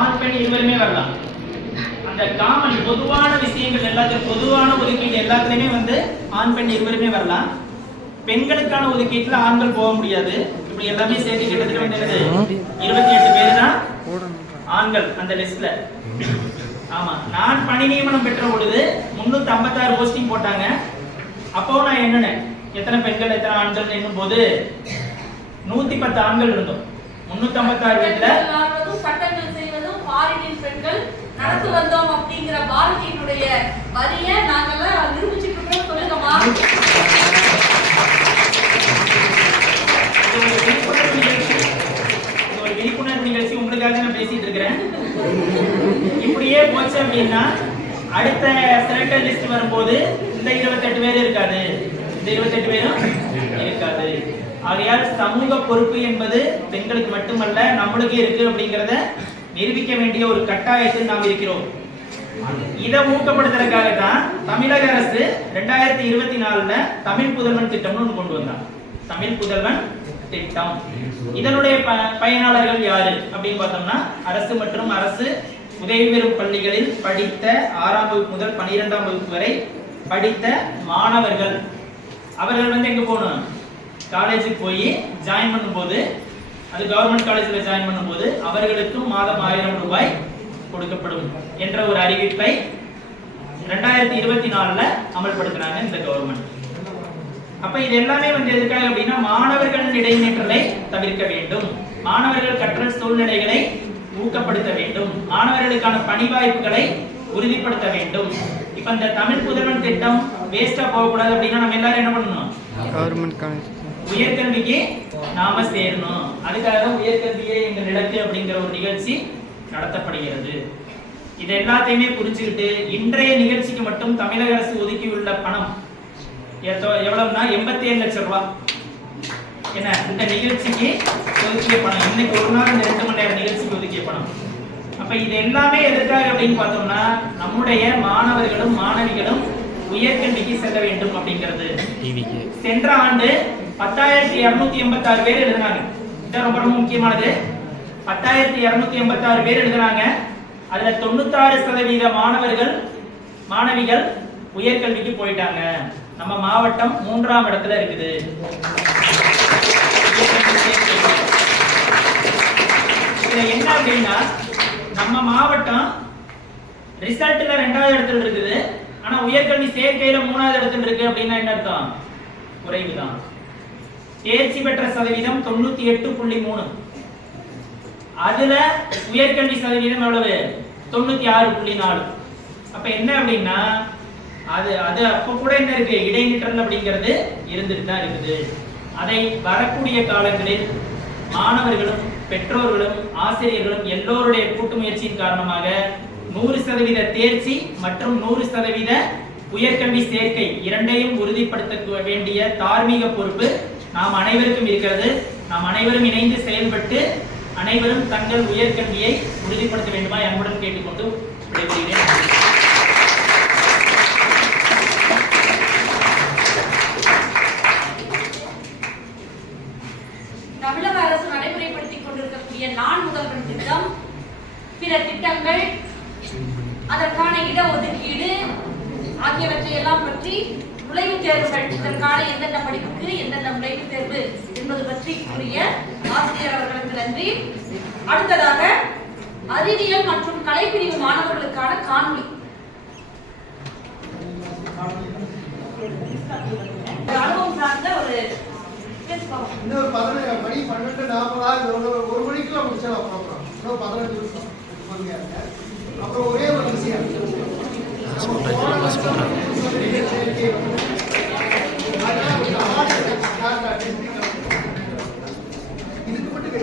ஆண் பெண் இருவருமே வரலாம். அந்த காமன் பொதுவான விஷயங்கள் எல்லாத்தையும், பொதுவான ஒதுக்கீடு எல்லாத்துலயுமே ஆண் பெண் இருவருமே வரலாம். பெண்களுக்கான ஒதுக்கீட்டுல ஆண்கள் போக முடியாது. இப்படி எல்லாமே சேர்த்து கிட்டத்தட்ட 28 பேர் தான் ஆண்கள் அந்த லிஸ்ட்ல. ஆமா, நான் பணி நியமனம் பெற்ற பொழுது 356 போஸ்டிங் போட்டாங்க. அப்போ நான் என்னன்னு எத்தனை பெண்கள் எத்தனை ஆண்கள் என்னும் போது 110 ஆண்கள் இருந்தோம். 356 வீட்டுல சட்டங்கள் செய்வதும் பாரினின் பெண்கள் நடத்து வந்தோம் அப்படிங்கிற பாரதியினுடைய வரியை நாங்கெல்லாம் நிரூபிச்சுட்டு இருக்கோம். சொல்லுங்கம்மா. ஒரு விழிப்புணர்வு நிகழ்ச்சி உங்களுக்காக நான் பேசிட்டு இருக்கிறேன். இப்படியே போச்சு அப்படின்னா அடுத்த செலக்டட் லிஸ்ட் வரும்போது இந்த 28 பேர் இருக்காது, இந்த 28 பேரும் இருக்காது. ஆகையால் சமூக பொறுப்பு என்பது பெண்களுக்கு மட்டுமல்ல, நம்மளுக்கு இருக்கு அப்படிங்கறத நிரூபிக்க வேண்டிய ஒரு கட்டாயத்தில் நாம் இருக்கிறோம். இதை ஊக்கப்படுத்துறதுக்காகத்தான் தமிழக அரசு 2024 தமிழ் புதல்வன் திட்டம்னு கொண்டு வந்தாங்க. தமிழ் புதல்வன் திட்டம். இதனுடைய பயனாளர்கள் யாரு அப்படின்னு பார்த்தோம்னா, அரசு மற்றும் அரசு உதவி பெறும் பள்ளிகளில் படித்த 6ஆம் வகுப்பு முதல் 12ஆம் வகுப்பு வரை படித்த மாணவர்கள். அவர்கள் எங்க போகணும்? காலேஜுக்கு போய் ஜாயின் பண்ணும்போது, அது கவர்மெண்ட் காலேஜில் ஜாயின் பண்ணும்போது அவர்களுக்கும் மாதம் 1000 ரூபாய் கொடுக்கப்படும் என்ற ஒரு அறிவிப்பை 2024 அமல்படுத்தினாங்க இந்த கவர்மெண்ட். அப்ப இது எல்லாமே எதுக்காக அப்படின்னா, மாணவர்களின் இடைநிற்றலை தவிர்க்க வேண்டும், மாணவர்கள் கற்றல் சூழ்நிலைகளை ஊக்கப்படுத்த வேண்டும், மாணவர்களுக்கான பணி வாய்ப்புகளை உறுதிப்படுத்த வேண்டும். இப்ப இந்த தமிழ் புதல்வன் திட்டம் வேஸ்டா போகக்கூடாது அப்படின்னா நம்ம எல்லாரும் என்ன பண்ணணும்? கவர்மெண்ட் காலேஜ் உயர்கல்விக்கு நாம சேரணும். அதுக்காக உயர்கல்வியே எங்கள் இலக்கு அப்படிங்கிற ஒரு நிகழ்ச்சி நடத்தப்படுகிறது. இது எல்லாத்தையுமே புரிஞ்சுக்கிட்டு இன்றைய நிகழ்ச்சிக்கு மட்டும் தமிழக அரசு ஒதுக்கியுள்ள பணம் எவ்வளவுனா 87 லட்சம் ரூபாய். என்ன இந்த நிகழ்ச்சிக்கு ஒதுக்கிய பணம், இன்னைக்கு ஒரு நாள் இந்த 2 மணி நேரம் நிகழ்ச்சிக்கு ஒதுக்கிய பணம். அப்ப இது எல்லாமே எதற்காக அப்படின்னு பார்த்தோம்னா, நம்முடைய மாணவர்களும் மாணவிகளும் உயர்கல்விக்கு செல்ல வேண்டும் அப்படிங்கிறது. சென்ற ஆண்டு 10,286 பேர் எழுதினாங்க. இது ரொம்ப ரொம்ப முக்கியமானது. 10,286 பேர் எழுதினாங்க. அதுல 96% மாணவர்கள் மாணவிகள் உயர்கல்விக்கு போயிட்டாங்க. நம்ம மாவட்டம் 3ஆம் இடத்துல இருக்குது. இதுல என்ன அப்படின்னா, நம்ம மாவட்டம் ரிசல்ட்ல 2வது இடத்துல இருக்குது, ஆனா உயர்கல்வி சேர்க்கையில 3வது இடத்துல இருக்கு. அப்படின்னா என்ன அர்த்தம்? குறைவுதான். தேர்ச்சி பெற்ற சதவீதம் 98.3. அதுல உயர்கல்வி சதவீதம் எவ்வளவு? 96.4. அப்ப என்ன அப்படின்னா, அது அப்ப கூட என்ன இருக்கு? இடைநிற்றல் அப்படிங்கிறது இருந்துட்டு தான் இருக்குது. அதை வரக்கூடிய காலங்களில் மாணவர்களும் பெற்றோர்களும் ஆசிரியர்களும் எல்லோருடைய கூட்டு முயற்சியின் காரணமாக 100% தேர்ச்சி மற்றும் 100% உயர்கல்வி சேர்க்கை இரண்டையும் உறுதிப்படுத்த வேண்டிய தார்மீக பொறுப்பு நாம் அனைவருக்கும் இருக்கிறது. நாம் அனைவரும் இணைந்து செயல்பட்டு அனைவரும் தங்கள் உயர்கல்வியை உறுதிப்படுத்த வேண்டுமா அன்புடன் கேட்டுக்கொண்டு விடைபெறுகிறேன். தமிழக அரசு நடைமுறைப்படுத்திக் கொண்டிருக்கக்கூடிய நான் முதல்வன் திட்டம், பிற திட்டங்கள், அதற்கான இடஒதுக்கீடு ஆகியவற்றை எல்லாம் பற்றி, நுழைவுத் தேர்வுகள், இதற்கான எந்தெந்த படிப்புக்கு எந்தெந்த நுழைவுத் தேர்வு என்பது பற்றி கூறிய ஆசிரியர் அவர்களுக்கு நன்றி. அடுத்ததாக அறிவியல் மற்றும் கலைப்பிரிவு மாணவர்களுக்கான காணொளி. அனுபவம் சார்ந்த ஒரு இன்னொரு 12 மணி 12:40 ஒரு மணிக்குள்ள முடிச்சிடலாம் ப்ரோக்ராம். இன்னும் 15 நிமிஷம் அப்புறம் ஒரே ஒரு விஷயம், இதுக்கு மட்டும்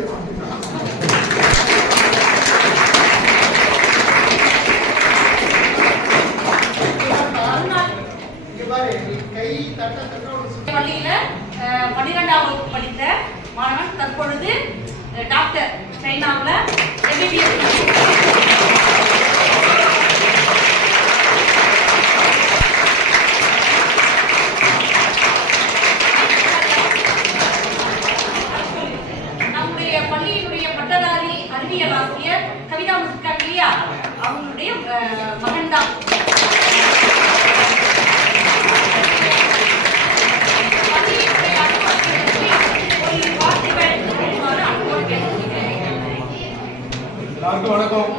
கை தட்ட பள்ளியில 12ஆம் வகுப்பு படித்த மாணவன் தற்பொழுது டாக்டர் சைனாவில் MBBS கவிதா மிஸ் இருக்காங்க இல்லையா, அவங்களுடைய மகன் தான். எல்லாருக்கும் வணக்கம்.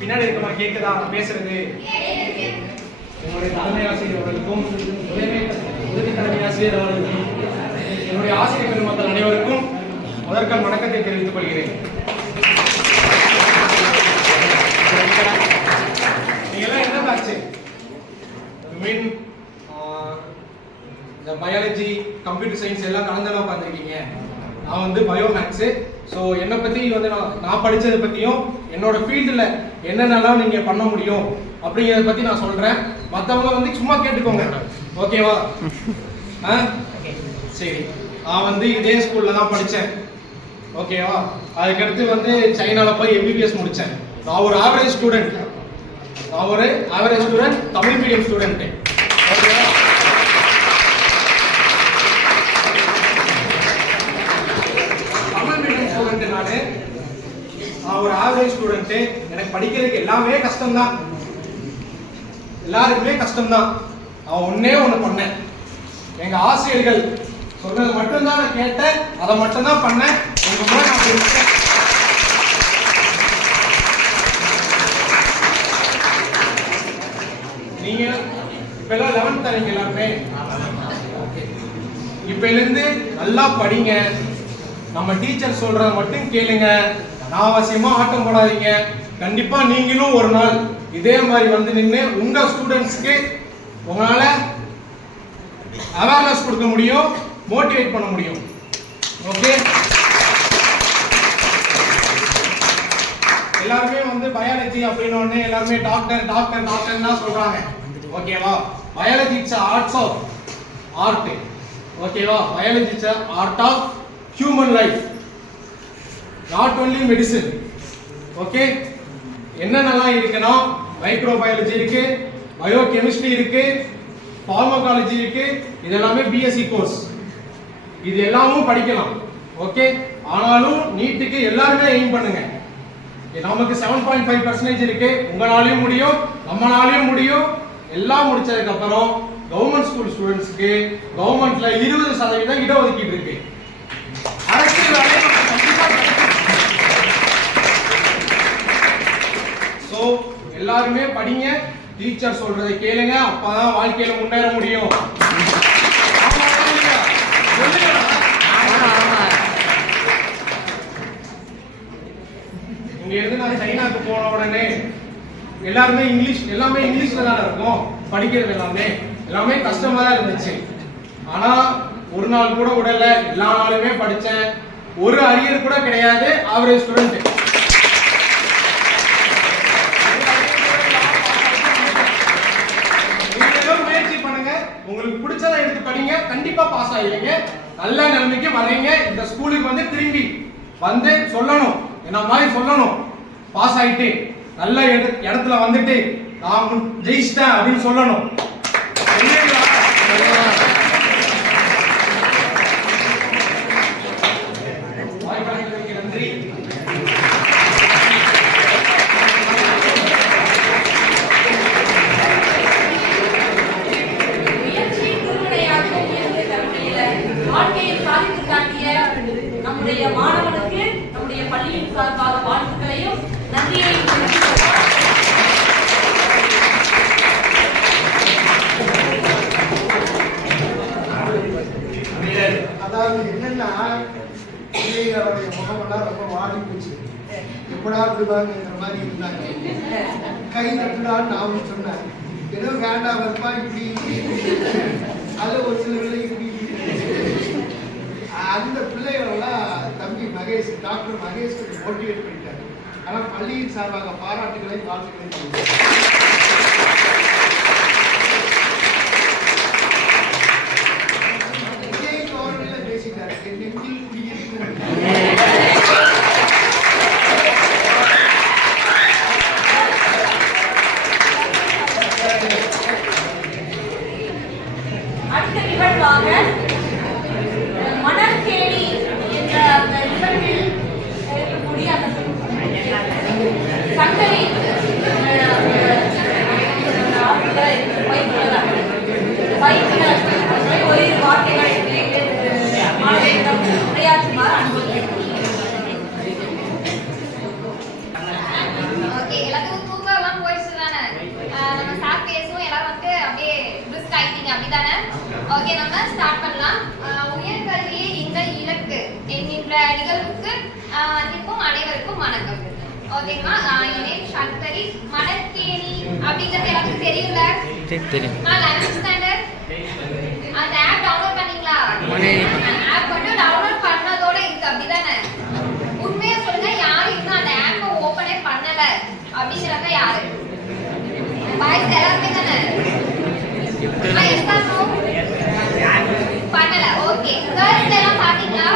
பின்னாடி இருக்கமா கேக்குதா பேசுறது? என்னுடைய தலைமை ஆசிரியர் அவர்களுக்கும் உதவி தலைமை ஆசிரியர் அவர்களுக்கும் என்னுடைய ஆசிரியர் பெருமக்கள் அனைவருக்கும் முதற்கண் வணக்கத்தை தெரிவித்துக் கொள்கிறேன். நீங்க எல்லாம் என்ன பேட்ச்? மீன் இந்த பயாலஜி, கம்ப்யூட்டர் சயின்ஸ் எல்லாம் கலந்துலாம் பார்த்துருக்கீங்க. நான் வந்து பயோ மேக்ஸு. ஸோ என்னை பற்றி வந்து நான் படித்ததை பற்றியும் என்னோட ஃபீல்டில் என்னென்னலாம் நீங்கள் பண்ண முடியும் அப்படிங்கிறத பற்றி நான் சொல்கிறேன். மற்றவங்க வந்து சும்மா கேட்டுக்கோங்க, ஓகேவா? சரி, நான் வந்து இதே ஸ்கூலில் தான் படித்தேன், ஓகேவா? அதுக்கடுத்து வந்து சைனாவில் போய் MBBS முடித்தேன். நான் ஒரு average student, Tamil medium student, ஓகேவா? நான் ஒரு ஆவரேஜ் ஸ்டூடெண்ட். எனக்கு படிக்கிறதுக்கு எல்லாமே கஷ்டம்தான், எல்லாருக்குமே கஷ்டம்தான். நான் ஒண்ணே ஒண்ணு பண்ணேன், எங்க ஆசிரியர்கள் சொன்னது மட்டும்தான் நான் கேட்டேன், அதை மட்டும்தான் பண்ணேன். உங்க மூலம் நான் இருக்கேன். நீங்க இப்ப எல்லாம் 11th தரீங்க எல்லாருமே. இப்ப இருந்து நல்லா படிங்க, நம்ம டீச்சர் சொல்றத மட்டும் கேளுங்க, அனாவசியமா ஆட்டம் போடாதீங்க. கண்டிப்பா நீங்களும் ஒரு நாள் இதே மாதிரி வந்து நின்று உங்க ஸ்டூடெண்ட்ஸ்க்கு உங்களால அவேர்னஸ் கொடுக்க முடியும், மோட்டிவேட் பண்ண முடியும். ஓகே, எல்லாருமே வந்து பயாலஜி அப்படின்னு ஒண்ணு எல்லாருமே டாக்டர் டாக்டர் டாக்டர் தான் சொல்றாங்க, ஓகேவா? Biology it's arts of art, ஓகேவா? Biology it's art of human life, not only medicine. Okay, என்னென்னலாம் இருக்குன்னா மைக்ரோபயாலஜி இருக்கு, பயோகெமிஸ்ட்ரி இருக்கு, பார்மகாலஜி இருக்கு. இதெல்லாமே BSc கோர்ஸ், இது எல்லாமும் படிக்கலாம். ஓகே, ஆனாலும் நீட்டுக்கு எல்லாருமே எய்ம் பண்ணுங்க. நமக்கு 7.5% இருக்கு, உங்களாலையும் முடியும், நம்மளாலையும் முடியும். எல்லாம் முடிச்சதுக்கு அப்புறம் கவர்மெண்ட் ஸ்கூல் ஸ்டூடெண்ட்ஸ்க்கு கவர்மெண்ட்ல 20% இடஒதுக்கீடு இருக்கு. சோ எல்லாருமே படிங்க, டீச்சர் சொல்றதை கேளுங்க, அப்பதான் வாழ்க்கையில முன்னேற முடியும். இங்க இருந்து நான் சைனாக்கு போன உடனே எல்லாமே இங்கிலீஷ்ல தான் இருக்கும். படிக்கிறது எல்லாமே கஷ்டமா தான் இருந்துச்சு. ஆனா ஒரு நாள் கூட விடல, எல்லா நாளுமே படிச்சேன். ஒரு அரியர் கூட கிடையாது, ஆவரேஜ் ஸ்டூடெண்ட். முயற்சி பண்ணுங்க, உங்களுக்கு பிடிச்சதை எடுத்து படிங்க, கண்டிப்பா பாஸ் ஆகிடுங்க, நல்ல நிலைமைக்கு வரீங்க. இந்த ஸ்கூலுக்கு வந்து திரும்பி வந்து சொல்லணும், என்ன மாதிரி சொல்லணும், பாஸ் ஆயிட்டு நல்ல இடத்துல வந்துட்டு நான் ஜெயிச்சிட்டேன் அப்படின்னு சொல்லணும். நம்முடைய மாணவனுக்கு நம்முடைய பள்ளியின் சார்பாக வாழ்த்துக்களையும் நன்றியையும் அதாவது என்னன்னா பிள்ளைகளுடைய முகமெல்லாம் ரொம்ப வாடி போச்சு, எப்படா விடுவாங்கிற மாதிரி இருந்தாங்க. கை தட்டுடான்னு நான் சொன்னேன், ஏதோ வேண்டாம் இருப்பா இப்படி. அது ஒரு சில பிள்ளை இப்படி. அந்த பிள்ளைகளெல்லாம் தம்பி மகேஷ், டாக்டர் மகேஷ் மோட்டிவேட் பண்ணிட்டாரு. ஆனால் பள்ளியின் சார்பாக பாராட்டுகளை வாழ்த்துக்களை விஜய் தோரணையில பேசிட்டாரு, என் நெஞ்சில் குடியிருக்கும். அடுத்த நிகழ்வாக மணல் தேடி என்ற அந்த நிகழ்வில் இருக்கக்கூடிய அந்த ஆயிட்டீங்க அப்படிதானே? ஓகே, நம்ம ஸ்டார்ட் பண்ணலாம். உயர்கல்வியே எங்கள் இலக்கு என்கின்ற நிகழ்வுக்கு வந்திருக்கும் அனைவருக்கும் வணக்கம். ஓகேங்களா? என் நேம் சங்கரி. மணற்கேணி அப்படிங்கிறது எனக்கு தெரியல. தெரியும். 11th ஸ்டாண்டர்ட் அந்த ஆப் டவுன்லோட் பண்ணீங்களா? ஆப் மட்டும் டவுன்லோட் பண்ணதோட இருக்கு அப்படிதானே? உண்மையா சொல்லுங்க, யாரு இன்னும் அந்த ஆப்பை ஓபனே பண்ணல அப்படிங்கறத யாரு? பாய்ஸ் எல்லாருமே தானே? பண்ணல. ஓகே, கேர்ள்ஸ் எல்லாம் பாத்தீங்களா?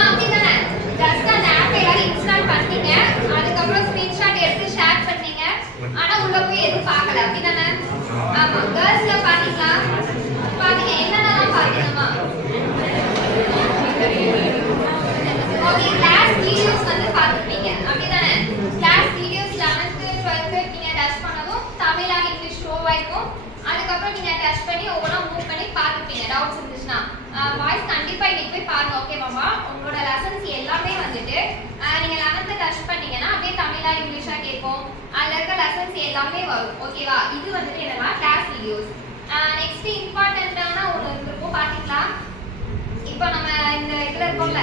அப்படிதானே? ஜஸ்ட் அந்த ஆப்பை எல்லாரும் இன்ஸ்டால் பண்ணீங்க, அதுக்கப்புறம் ஸ்கிரீன்ஷாட் எடுத்து ஷேர் பண்ணீங்க, ஆனா உள்ள போய் எதுவும் பார்க்கல அப்படிதானே? ஆமா, கேர்ள்ஸ்ல பாத்தீங்களா? பாத்தீங்க, என்னென்னலாம் பாத்தீங்கம்மா? ஓகே, கிளாஸ் வீடியோஸ் வந்து பாத்துப்பீங்க அப்படிதானே? கிளாஸ் வீடியோஸ் 11th 12th நீங்க டச் பண்ணதும் தமிழ் ஆர் இங்கிலீஷ் ஷோ ஆயிருக்கும். அதுக்கப்புறம் நீங்க டச் பண்ணி ஒவ்வொன்றா மூவ் பண்ணி பாத்துப்பீங்க. டவுட்ஸ் இருந்துச்சுன்னா வாய்ஸ் கண்டிப்பா இன்னைக்கு போய் பாருங்க. ஓகே மாமா, உங்களோட லெசன்ஸ் எல்லாமே வந்துட்டு நீங்க 11th டச் பண்ணீங்கன்னா அப்படியே தமிழா இங்கிலீஷா கேட்கும். அதுல இருக்க லெசன்ஸ் எல்லாமே வரும். ஓகேவா? இது வந்துட்டு என்னன்னா கிளாஸ் வீடியோஸ். நெக்ஸ்ட் இம்பார்ட்டன்ட்டான ஒன்று இருக்கும், பாத்தீங்களா? இப்போ நம்ம இந்த இதுல இருக்கோம்ல,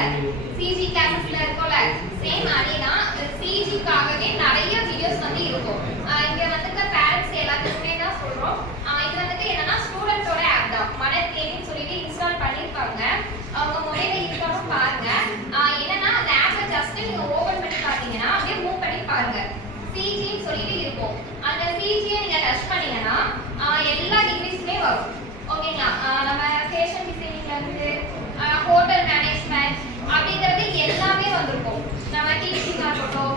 சிஜி கிளாஸஸ்ல இருக்கோம்ல, சேம் அதேதான். சிஜிக்காகவே நிறைய வீடியோஸ் வந்து இருக்கும். இங்க வந்துட்டு பேரண்ட்ஸ் எல்லாத்துக்குமே தான் சொல்றோம். இது வந்துட்டு என்னன்னா ஸ்டூடெண்ட்ஸோட ஆப் தான். மணற்கேணின்னு சொல்லிட்டு இன்ஸ்டால் பண்ணிருப்பாங்க. அவங்க மொபைல்ல இருக்கணும் பாருங்க. என்னன்னா அந்த ஆப்பை ஜஸ்ட் நீங்க ஓபன் பண்ணி பாத்தீங்கன்னா அப்படியே மூவ் பண்ணி பாருங்க. சிஜின்னு சொல்லிட்டு இருக்கும். அந்த சிஜியை நீங்க டச் பண்ணீங்கன்னா எல்லா டிகிரிஸுமே வரும். ஓகேங்களா? நம்ம ஃபேஷன் டிசைனிங்ல இருந்து ஹோட்டல் மேனேஜ்மெண்ட் அப்படிங்கிறது எல்லாமே வந்திருக்கும். நம்ம டீச்சிங்கா இருக்கட்டும்,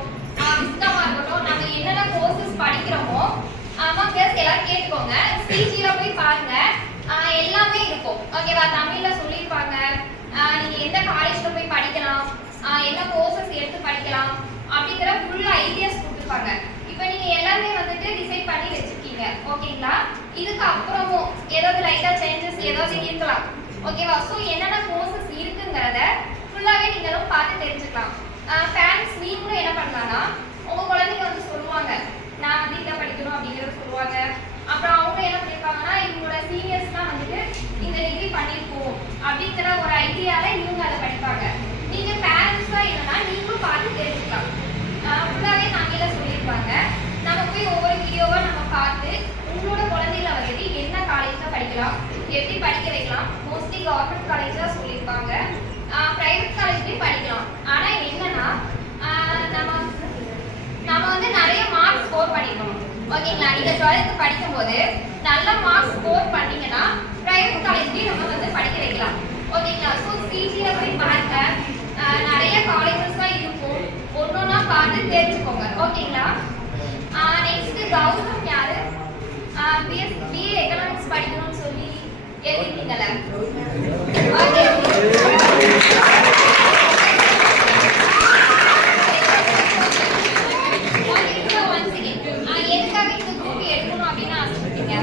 விஸ்கமா இருக்கட்டும், நம்ம என்னென்ன கோர்சஸ் படிக்கிறோமோ கிளாஸ் எல்லாரும் கேட்டுக்கோங்க. சிஜில போய் பாருங்க, எல்லாமே இருக்கும். ஓகேவா? தமிழ்ல சொல்லியிருப்பாங்க, நீங்க எந்த காலேஜ்ல போய் படிக்கலாம், என்ன கோர்சஸ் எடுத்து படிக்கலாம் அப்படிங்கிற ஃபுல் ஐடியாஸ் கொடுத்துருப்பாங்க. இப்போ நீங்க எல்லாமே வந்துட்டு டிசைட் பண்ணி வச்சிருக்கீங்க. ஓகேங்களா? இதுக்கு அப்புறமும் ஏதாவது லைட்டா சேஞ்சஸ் ஏதாவது இருக்கலாம். ஓகேவா? ஸோ என்னென்ன கோர்சஸ் இருக்குங்கிறத ஃபுல்லாகவே நீங்களும் பார்த்து தெரிஞ்சுக்கலாம். பேரண்ட்ஸ் நீங்களும் என்ன பண்ணலாம்னா, உங்கள் குழந்தைங்க வந்து சொல்லுவாங்க நான் வந்து இதை படிக்கணும் அப்படிங்கிறத சொல்லுவாங்க. அப்புறம் அவங்க என்ன பண்ணியிருப்பாங்கன்னா, இவங்களோட சீனியர்ஸ்லாம் வந்துட்டு இந்த டிகிரி பண்ணியிருப்போம் அப்படிங்கிற ஒரு ஐடியாவில் இவங்க அதை படிப்பாங்க. நீங்கள் பேரண்ட்ஸாக என்னன்னா நீங்களும் பார்த்து தெரிஞ்சுக்கலாம். ஃபுல்லாகவே தமிழில் சொல்லியிருப்பாங்க. நம்ம போய் ஒவ்வொரு வீடியோவாக நம்ம பார்த்து உங்களோட குழந்தைகளை வந்துட்டு என்ன காலேஜில் படிக்கலாம், எப்படி படிக்க வைக்கலாம். மோஸ்ட்லி கவர்மெண்ட் காலேஜ் தான் சொல்லியிருப்பாங்க. பிரைவேட் காலேஜ்லேயும் படிக்கலாம். ஆனால் என்னன்னா நம்ம வந்து நிறைய மார்க்ஸ் ஸ்கோர் பண்ணிக்கணும். ஓகேங்களா? நீங்கள் 12th படிக்கும்போது நல்ல மார்க்ஸ் ஸ்கோர் பண்ணீங்கன்னா பிரைவேட் காலேஜ்லேயும் நம்ம வந்து படிக்க வைக்கலாம். ஓகேங்களா? ஸோ சிஜியில் போய் பாருங்க, நிறைய காலேஜஸ் தான் இருக்கும். ஒன்னொன்னா பார்த்து தெரிஞ்சுக்கோங்க. ஓகேங்களா? நெக்ஸ்ட் கௌதம் யாரு? பிஏ எக்கனாமிக்ஸ் படிக்கணும்னு சொல்லி எழுதிட்டீங்கல்ல? ஓகே, எதுக்காக இந்த குரூப் எடுக்கணும் அப்படின்னு ஆசைப்பட்டீங்க?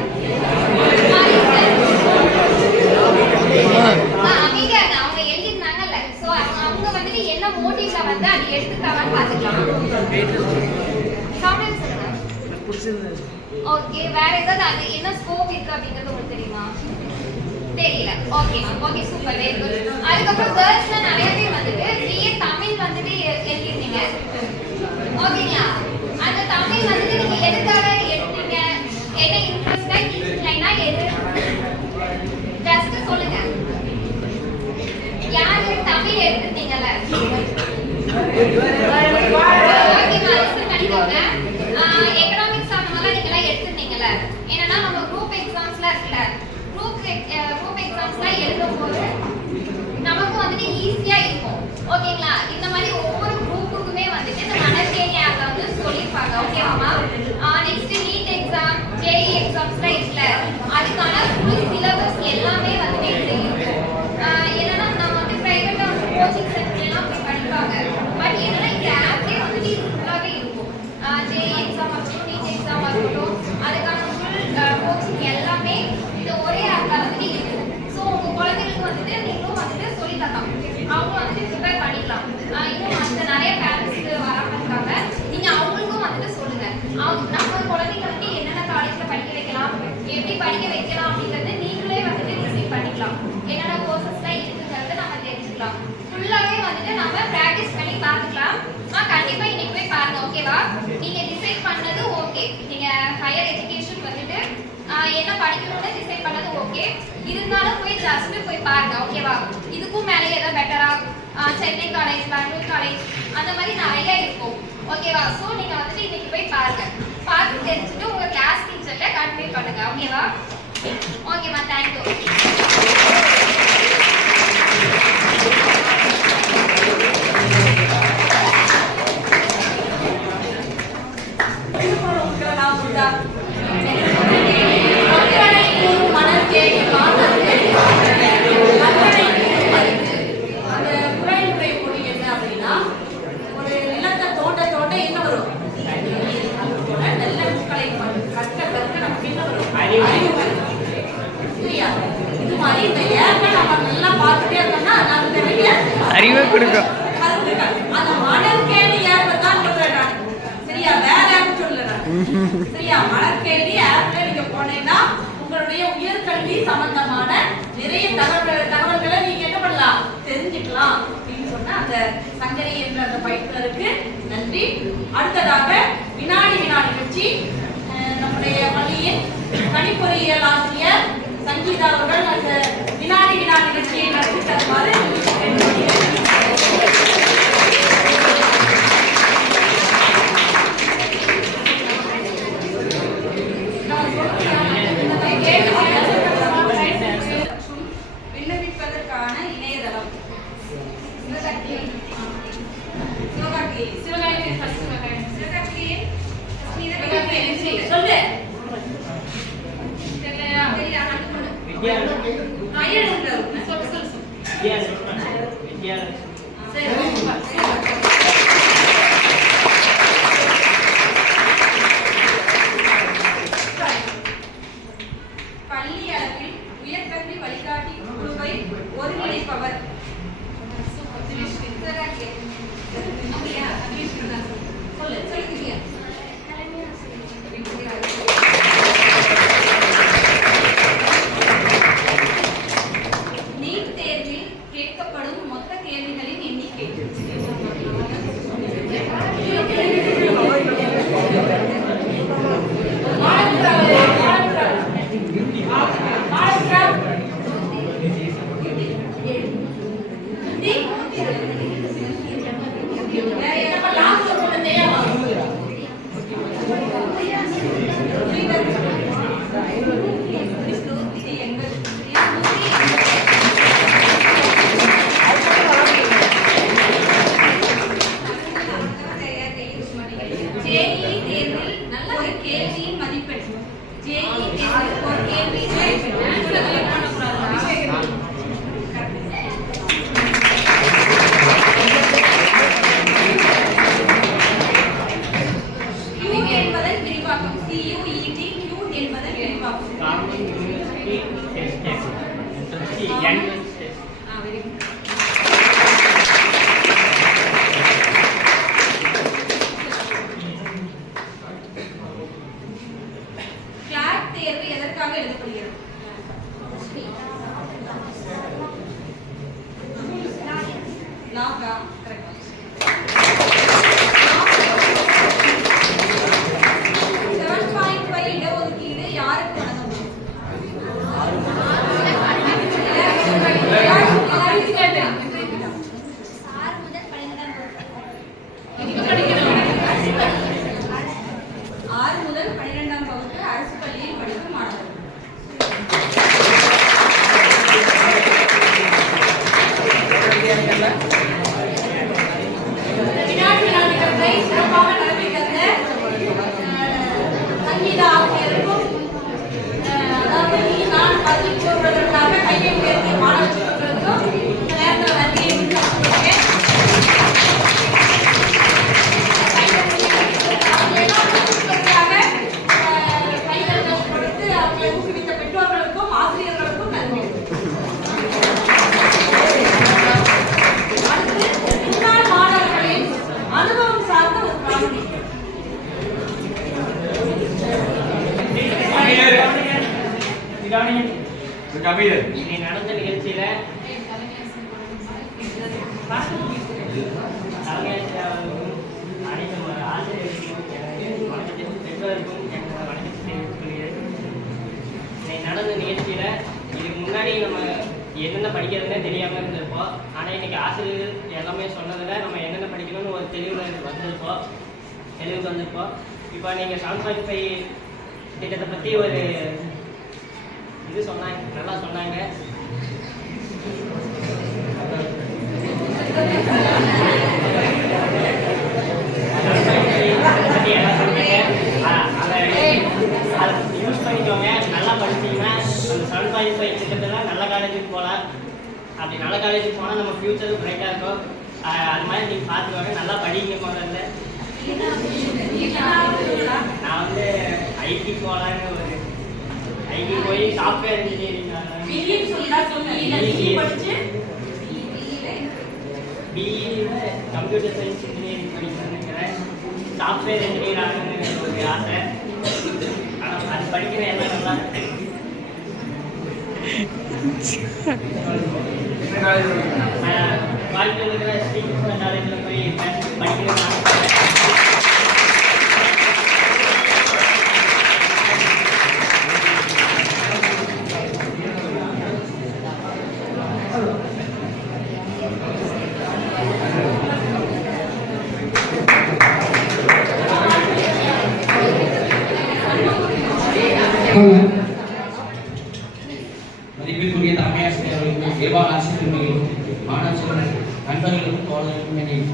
அவங்க எழுதிருந்தாங்கல்ல, ஸோ அவங்க வந்துட்டு என்ன மோட்டிவ்ல வந்து அது எடுத்துக்காமன்னு பார்த்துக்கலாம். கமெண்ட் சொல்லுங்க. ஓகே, வேற ஏதாவது அது என்ன ஸ்கோப் இருக்கு அப்படிங்கிறது உங்களுக்கு தெரியுமா? தெரியல. Okay okay, super, very good. அதுக்கப்புறம் கேர்ள்ஸ்ல நிறைய பேர் வந்துட்டு பிஏ தமிழ் வந்துட்டு எழுதிருந்தீங்க. ஓகேங்களா? அந்த தமிழ் வந்துட்டு நீங்க எதுக்காக எடுத்தீங்க? என்ன இன்ட்ரெஸ்டா டீச்சிங் லைனா எது? ஜஸ்ட் சொல்லுங்க. யாரு தமிழ் எடுத்துட்டீங்கல்ல? ஓகேமா, லிசன் பண்ணிக்கோங்க. எக்கனாமிக்ஸ் அந்த மாதிரி நீங்க எல்லாம் எடுத்துட்டீங்கல்ல? ஏன்னா நம்ம குரூப் எக்ஸாம்ஸ்லாம் இருக்குல்ல, குரூப் எக்ஸாம்ஸ்லாம் எழுதும்போது நமக்கு வந்துட்டு ஈஸியா இருக்கும். ஓகே, படிக்கணும்னு டிசைட் பண்ணது ஓகே. இருந்தாலும் போய் ஜஸ்ட் போய் பாருங்க ஓகேவா. இதுக்கும் மேலே ஏதாவது பெட்டரா சென்னை காலேஜ், பெங்களூர் காலேஜ் அந்த மாதிரி நிறைய இருக்கும் ஓகேவா. ஸோ நீங்க வந்துட்டு இன்னைக்கு போய் பாருங்க. பார்த்து தெரிஞ்சுட்டு உங்க கிளாஸ் டீச்சர்கிட்ட கன்வே பண்ணுங்க ஓகேவா. ஓகேம்மா, தேங்க்யூ. அறிவை கொடுக்கும். அந்த மணற்கேணி தான் சொல்றேன். சரியா, வேற யாரும் சொல்லல. சரியா, மணற்கேணி ஆப்ல நீங்க போனீங்கன்னா உங்களுடைய உயர்கல்வி சம்பந்தமான நிறைய தகவல்களை நீங்க என்ன பண்ணலாம், தெரிஞ்சுக்கலாம் அப்படின்னு சொன்னா அந்த சங்கரி என்ற அந்த பயிற்றுனருக்கு நன்றி. அடுத்ததாக வினாடி நிகழ்ச்சி நம்முடைய பள்ளியின் கணிப்பொறியியல் ஆசிரியர் சங்கீதா அவர்கள் அந்த வினாடி நிகழ்ச்சியை நடத்தி தருமாறு விண்ணப்பிப்பதற்கான இணையதளம் சொல்லு. பள்ளி அளவில் உயர்கல்வி வழிகாட்டி குழுவை ஒருங்கிணைப்பவர். நீட் தேர்வில் கேட்கப்படும் மொத்த கேள்விகளின் எண்ணிக்கை. தேர்வு எதற்காக எழுதப்படுகிறது? லாகா கரெக்ட். 7.5 இடஒதுக்கீடு யாருக்கு வழங்கப்படும்? என்னென்ன படிக்கிறதுனே தெரியாமல் இருந்திருப்போம். ஆனால் இன்னைக்கு ஆசிரியர்கள் எல்லாமே சொன்னதில் நம்ம என்னென்ன படிக்கணும்னு ஒரு தெளிவுக்கு வந்திருப்போம். இப்போ நீங்கள் 7.5 திட்டத்தை பற்றி ஒரு இது சொன்னாங்க, நல்லா சொன்னாங்க. அதை யூஸ் பண்ணிக்கோங்க. நல்லா படிச்சீங்கன்னா அந்த 7.5 திட்டத்தில் நல்ல காலேஜுக்கு போகலாம். அப்படி நல்ல காலேஜுக்கு போனால் நம்ம ஃப்யூச்சரும் பிரைட்டாக இருக்கும். அது மாதிரி நீங்கள் பார்த்துக்கோங்க. நல்லா படிங்க. முதல்ல நான் வந்து ஐடி போகலான்னு ஒரு ஐடி போய் software engineering computer science engineering படிக்கணுங்கிறேன். சாஃப்ட்வேர் இன்ஜினியர் ஆகணும்னு ஒரு ஆசை. ஆனால் அது படிக்கிற எல்லாம் நல்லா வாழ்க்கையில் இருக்கிற ஸ்ரீகிருஷ்ண காலேஜில் போய் படிக்கிறேன். மதிப்பிற்குரிய தலைமையாசிரியர் அவர்களுக்கும் தேவான ஆசிரியர்களுக்கும் மாணவ நண்பர்களுக்கும் தோழர்களுக்கும்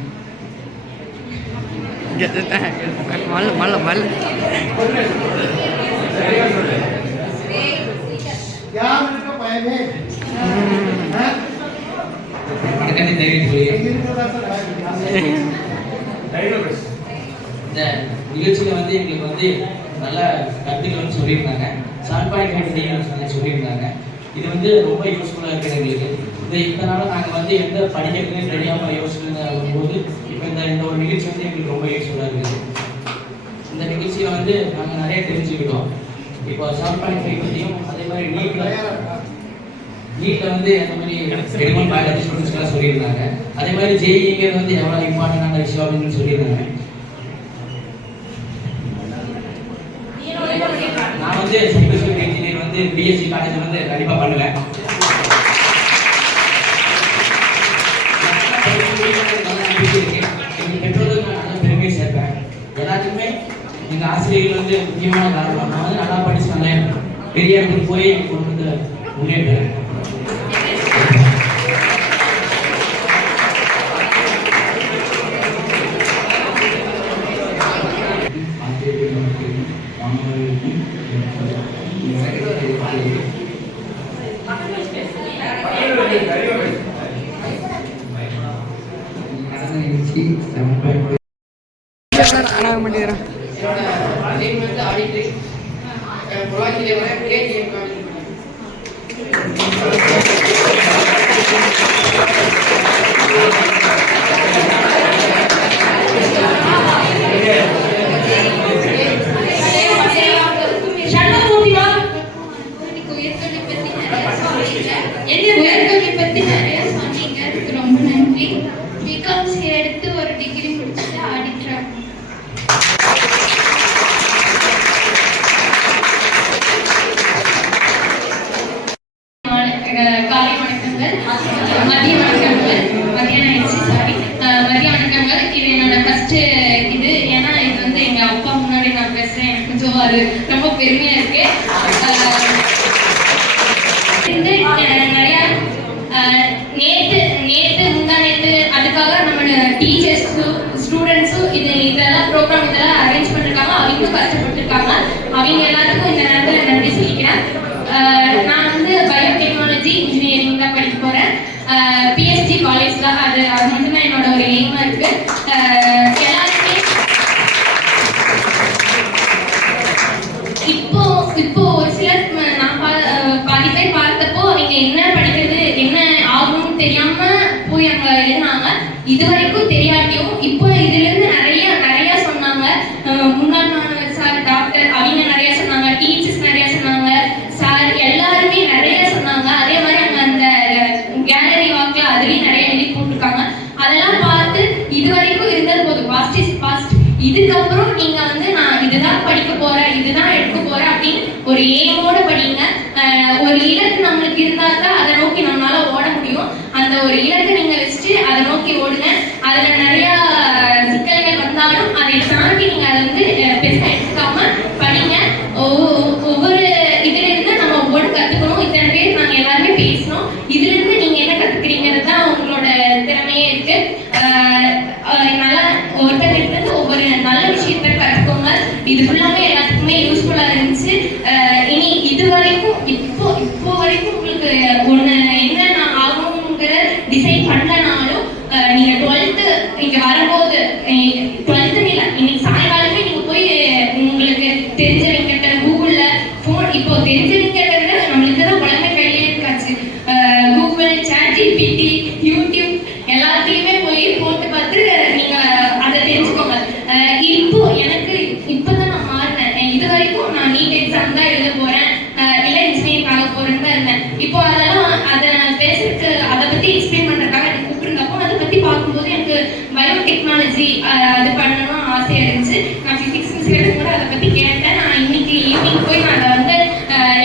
யாருக்கு பயமே வணக்கத்தை தெரிவித்துக் இந்த நிகழ்ச்சியில வந்து எங்களுக்கு வந்து நல்ல கருத்துக்கள் சொல்லியிருந்தாங்க. 7.5 சொல்லியிருந்தாங்க. இது வந்து ரொம்ப யூஸ்ஃபுல்லாக இருக்குது எங்களுக்கு. இதனால நாங்கள் வந்து எந்த படிக்கிறதுன்னு தெரியாமல் யோசிச்சுட்டு வரும்போது இப்போ இந்த ஒரு நிகழ்ச்சி வந்து எங்களுக்கு ரொம்ப யூஸ்ஃபுல்லாக இருக்குது. இந்த நிகழ்ச்சியில் வந்து நாங்கள் நிறைய தெரிஞ்சுக்கிட்டோம். இப்போ 7.5 பற்றியும் அதே மாதிரி நீட்டில் வந்து அந்த மாதிரி மெடிக்கல் பயாலஜி ஸ்டூடெண்ட்ஸ்லாம் சொல்லியிருந்தாங்க. அதே மாதிரி ஜேஇங்கிறது வந்து எவ்வளோ இம்பார்ட்டண்டான விஷயம் அப்படின்னு சொல்லியிருந்தாங்க. நான் வந்து சிவில் இன்ஜினியர் வந்து பிஎஸ்சி காலேஜ் வந்து கண்டிப்பாக பண்ணுவேன். எங்கள் பெற்றோருக்கு நான் நல்ல பெருமையை சேர்ப்பேன். எல்லாத்துக்குமே எங்கள் ஆசிரியர்கள் வந்து முக்கியமான காரணம். நான் வந்து நல்லா படிச்சு நல்லா பெரிய இடத்துக்கு போய் கொண்டு வந்து முன்னேற்றுறேன். ரொம்ப பெருமையா இருக்கு. நிறைய நேத்து முந்தானேத்து அதுக்காக நம்மளோட டீச்சர்ஸும் ஸ்டூடெண்ட்ஸும் இதெல்லாம் ப்ரோக்ராம் இதெல்லாம் அரேஞ்ச் பண்ணிருக்காங்க. அவங்களும் கஷ்டப்பட்டுருக்காங்க. அவங்க எல்லாருக்கும் இந்த நேரத்தில் நன்றி சொல்லிக்கிறேன். நான் வந்து பயோடெக்னாலஜி இன்ஜினியரிங் தான் படிக்க போறேன். பிஎஸ்டி காலேஜ் தான். அது மட்டும்தான் என்னோட ஒரு எய்மா இருக்கு. எல்லாருமே இப்போ ஒரு சிலர் நான் பாதி பேர் பார்த்தப்போ அவங்க என்ன படிக்கிறது என்ன ஆகணும்னு தெரியாம போய் அங்க எழுதினாங்க. இது வரைக்கும் தெரியாட்டியும் இப்போ இதுல இருந்து நிறைய சொன்னாங்க. முன்னாள் மாணவர் சார் டாக்டர் அவங்க நிறைய சொன்னாங்க. டீச்சர்ஸ் நிறைய சொன்னாங்க. சார் எல்லாருமே நிறைய சொன்னாங்க. அதே மாதிரி அங்க அந்த கேலரி வாக்ல அதுலயும் நிறைய எழுதி போட்டிருக்காங்க. அதெல்லாம் பார்த்து இது வரைக்கும் இருந்தது போதும். Past is past. இதுக்கப்புறம் நீங்க வந்து நான் இதுதான் படிக்க போறேன் இதுதான் எடுக்க போறேன் அப்படின்னு ஒரு எய்மோட படிங்க. ஒரு இலக்கு நம்மளுக்கு இருந்தா தான் அதை நோக்கி நம்மளால ஒரு இலக்கை நீங்க வச்சுட்டு அதை நோக்கி ஓடுங்க. அதுல நிறைய சிக்கல்கள் வந்தாலும் அதை தாண்டி நீங்க அதை வந்து பெருசா எடுத்துக்காம படிங்க. ஒவ்வொரு இதுல இருந்து நம்ம ஒவ்வொரு கத்துக்கணும். இத்தனை பேர் நாங்க எல்லாருமே பேசணும். இதுல இருந்து நீங்க என்ன கத்துக்கிறீங்கிறது தான் உங்களோட திறமையே இருக்கு. நல்லா ஒருத்தருக்கு இருந்து ஒவ்வொரு நல்ல விஷயத்த கற்றுக்கோங்க. இது ஃபுல்லாமே எல்லாத்துக்குமே யூஸ்ஃபுல்லா இருந்துச்சு. இனி இது வரைக்கும் இப்போ வரைக்கும் உங்களுக்கு ஒன்று என்ன நான் ஆகணுங்கிற டிசைட் பண்ணனாலும் நீங்க 12th இங்க வரும்போது 12th இல்லை இன்னைக்கு சாயங்காலமே நீங்க போய் உங்களுக்கு தெரிஞ்சவங்கிட்ட கூகுள்ல போன் இப்போ தெரிஞ்சவங்கிட்ட விட நம்மளுக்கு தான் உலக கையிலே இருக்காச்சு. கூகுள், ChatGPT, யூடியூப் எல்லாத்தையுமே போய் போட்டு பார்த்து நீங்க அதை தெரிஞ்சுக்கோங்க. இப்போ எனக்கு இப்பதான் நான் மாறினேன். இது வரைக்கும் நான் நீட் எக்ஸாம் தான் எழுத போறேன், இல்லை இன்ஜினியரிங் ஆக போறேன்னு தான் இருந்தேன். இப்போ அதெல்லாம் அதை பேசுறதுக்கு அதை பத்தி எக்ஸ்பிளைன் பண்றதுக்காக எனக்கு கூப்பிட்டுருந்தப்போ அதை பத்தி பார்க்கும்போது எனக்கு பயோடெக்னாலஜி அது பண்ணணும் ஆசையா இருந்துச்சு. நான் பிசிக்ஸ் கூட அதை பத்தி கேட்டேன். நான் இன்னைக்கு ஈவினிங் போய் நான் அதை வந்து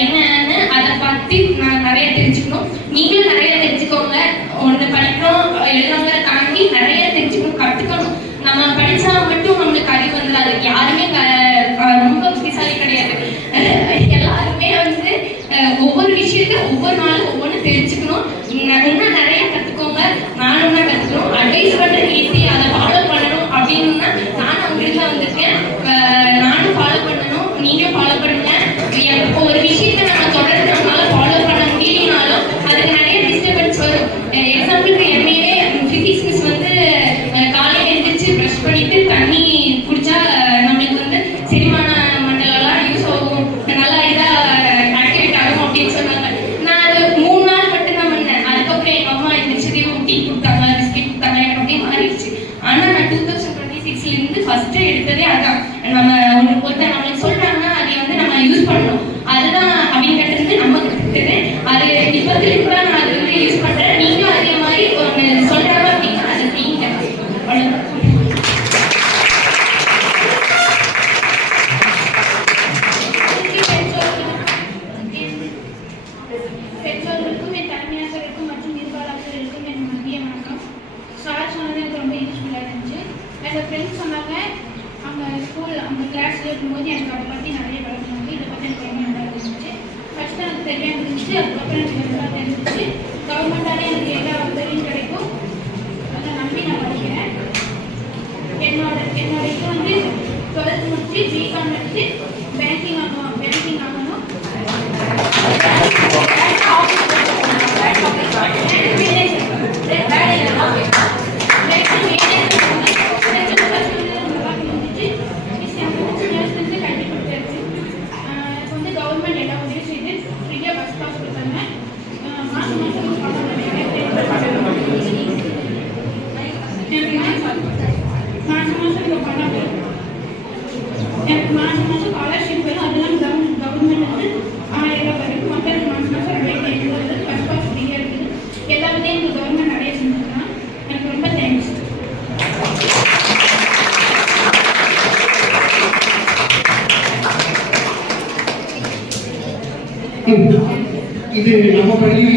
என்னன்னு அதை பத்தி நான் நிறைய தெரிஞ்சுக்கணும். நீங்களும் நிறைய தெரிஞ்சுக்கோங்க. ஒன்று படிக்கிறோம் எழுதுறவங்களை தாண்டி நிறைய தெரிஞ்சுக்கணும், கற்றுக்கணும். நம்ம படிச்சா மட்டும் நம்மளுக்கு அறிவு வந்துடாது. யாருமே ரொம்ப புத்திசாலி கிடையாது. எல்லாருமே வந்து ஒவ்வொரு விஷயத்தையும் ஒவ்வொரு நாளும் ஒவ்வொன்று தெரிஞ்சுக்கணும். இன்னும் நிறைய கற்றுக்கோங்க. நானும் தான் கற்றுக்கணும். அட்வைஸ் பண்ணுறது ஈஸி, அதை ஃபாலோ பண்ணணும் அப்படின்னா நானும் உங்கள்கிட்ட வந்திருக்கேன். நானும் ஃபாலோ பண்ணணும், நீங்களும் ஃபாலோ பண்ணுங்க. ஒரு விஷயத்தை நம்ம தொடர்ந்து நம்மளால ஃபாலோ பண்ண முடியலனாலும் அதுக்கு நிறைய டிஸ்டர்பன்ஸ் வரும். எக்ஸாம்பிளுக்கு என்னையே ஃபிசிக்ஸ் மிஸ் வந்து காலையில் எழுந்திரிச்சு ப்ரஷ் பண்ணிட்டு தண்ணி குடிச்சா நம்மளுக்கு வந்து செரிமான மண்டலம்லாம் யூஸ் ஆகும், நல்லா இதாக ஆக்டிவேட் ஆகும் அப்படின்னு சொன்னாங்க. நான் அது 3 நாள் மட்டும் தான் பண்ணேன். அதுக்கப்புறம் எங்கள் அம்மா எழுந்திரிச்சதையும் டீ கொடுத்தாங்க, பிஸ்கெட் கொடுத்தாங்க, எனக்கு அப்படியே மாறிடுச்சு. ஆனால் நான் 2026 ஃபர்ஸ்ட் எடுத்ததே அதான். நம்ம ஒருத்தர் நம்மளுக்கு சொல்றாங்கன்னா அதை வந்து நம்ம யூஸ் பண்ணணும். அதுதான் அப்படிங்கிறது நம்ம கற்றுக்கிட்டது. அது இப்போதுல கூட நான் அதை வந்து யூஸ் பண்றேன். நீங்களும் அதே மாதிரி ஒன்று சொல்றாங்க அப்படின்னா அதை செய்யுங்க. பெற்றோர்களுக்கும் என் தலைமையாசிரியருக்கும் மற்றும் நிர்வாகத்திற்கும் என் மதிய வணக்கம். சார் சொன்னது எனக்கு ரொம்ப யூஸ்ஃபுல்லாக இருந்துச்சு. என்னோட ஃப்ரெண்ட்ஸ் சொன்னாங்க அவங்க ஸ்கூல் அந்த கிளாஸில் இருக்கும்போது எனக்கு அதை பற்றி நிறைய விளக்குனாங்க. இதை பற்றி எனக்கு ரொம்ப நல்லா இருந்துச்சு. ஃபஸ்ட்டு எனக்கு தெரியாமல் இருந்துச்சு, அதுக்கப்புறம் எனக்கு நல்லா தெரிஞ்சிச்சு. கவர்மெண்டாலே எனக்கு எல்லா உதவியும் கிடைக்கும், அதை நம்பி நான் படிக்கிறேன். என்னோட இது வந்து 12th முடிச்சு பிகாம் எடுத்து பேங்கிங் ஆகணும். கவர்மெண்ட் எல்லா உதவியும் செய்து ஃப்ரீயாக பஸ் பாஸ் கொடுத்தாங்க. மாதம் எனக்கு மாதம் ஸ்காலர்ஷிப் வரும். அதெல்லாம் கவர்மெண்ட் வந்து 1000 ரூபாய் வரைக்கும் மக்களுக்கு மாதம் 2500 பஸ் பாஸ் ஃப்ரீயாக இருக்குது. எல்லாருமே எனக்கு கவர்மெண்ட் நிறைய செஞ்சுருக்காங்க. எனக்கு ரொம்ப தேங்க்ஸ். இது நம்ம பள்ளி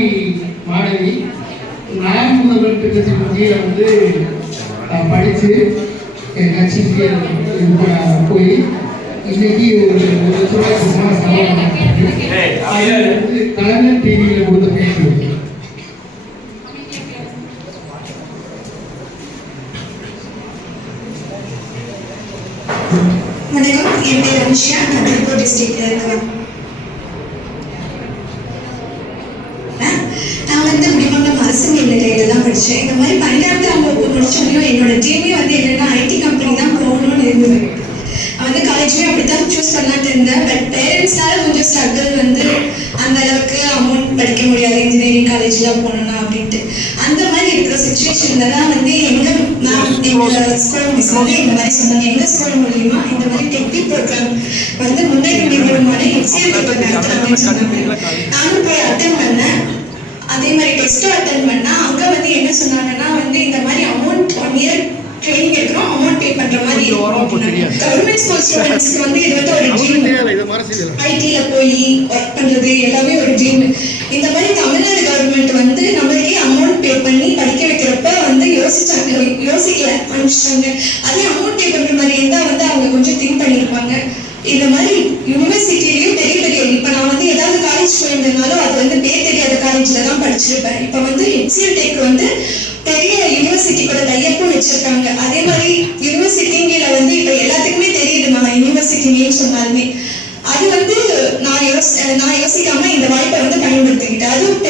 மாணவி நான் முதல்வர் திட்டத்தின் கீழே வந்து படித்து கட்சிக்கு போய் இன்னைக்கு ஒரு சுவாரஸ்யமான சம்பவம் கலைஞர் டிவியில் கொடுத்த பேச்சு. வணக்கம், என் பேர் அனுஷியா. நான் திருப்பூர் டிஸ்ட்ரிக்ட்ல இருக்கேன். நான் வந்து முடிமங்கலம் அரசு மேல்நிலையில தான் படித்தேன். இந்த மாதிரி 12ஆம் வகுப்பு முடிச்சோடனே என்னோட ட்ரீமே வந்து என்னன்னா ஐடி கம்பெனி தான் போகணும்னு இருந்தது. வந்து காலேஜ்லேயும் அப்படி தான் சூஸ் பண்ணலான்ட்டு இருந்தேன். பட் பேரண்ட்ஸ்னால கொஞ்சம் ஸ்ட்ரகிள் வந்து அந்த அளவுக்கு அமௌண்ட் படிக்க முடியாது இன்ஜினியரிங் காலேஜ்லாம் போகணும்னா அப்படின்ட்டு. அந்த மாதிரி இருக்கிற சுச்சுவேஷனில் தான் வந்து எங்கள் ஸ்கூல் மிஸ் வந்து இந்த மாதிரி சொன்னாங்க. எங்கள் ஸ்கூல் மூலியமா இந்த மாதிரி டெக்னி ப்ரோக்ராம் வந்து முன்னேறி நிறுவனமான HCL பேப்பர் நடத்துகிறாங்கன்னு சொன்னாங்க. நானும் போய் அட்டன் பண்ணேன். அதே மாதிரி டெஸ்ட்டும் அட்டன் பண்ணால் அங்கே வந்து என்ன சொன்னாங்கன்னா வந்து இந்த மாதிரி அமௌண்ட் 1 இயர் ட்ரைனிங் எடுக்கிறோம், அமௌண்ட் பே பண்ற மாதிரி கவர்மெண்ட் ஸ்கூல் ஸ்டூடெண்ட்ஸ்க்கு வந்து இது வந்து ஒரு ட்ரீம். ஐடில போய் ஒர்க் பண்றது எல்லாமே ஒரு ட்ரீம். இந்த மாதிரி தமிழ்நாடு கவர்மெண்ட் வந்து நம்மளுக்கே அமௌண்ட் பே பண்ணி படிக்க வைக்கிறப்ப வந்து யோசிக்கல அனுப்பிச்சிட்டாங்க. அதே அமௌண்ட் பே பண்ற மாதிரி இருந்தா வந்து அவங்க கொஞ்சம் திங்க் பண்ணியிருப்பாங்க. இந்த மாதிரி யூனிவர்சிட்டிலையும் பெரிய பெரிய இப்ப நான் வந்து ஏதாவது காலேஜ் போயிருந்தனாலும் அது வந்து பேர் தெரியாத காலேஜ்ல தான் படிச்சிருப்பேன். இப்ப வந்து HCL டெக் வந்து பெரிய யூனிவர்சிட்டி கூட டையப்பும் வச்சிருக்காங்க. அதே மாதிரி யூனிவர்சிட்டிங்கிற வந்து இப்ப எல்லாத்துக்குமே தெரியுது. நான் யூனிவர்சிட்டி நேம் சொன்னாலுமே அது வந்து நான் யோசிக்காம இந்த வாய்ப்பை வந்து பயன்படுத்திக்கிட்டேன். அதுவும்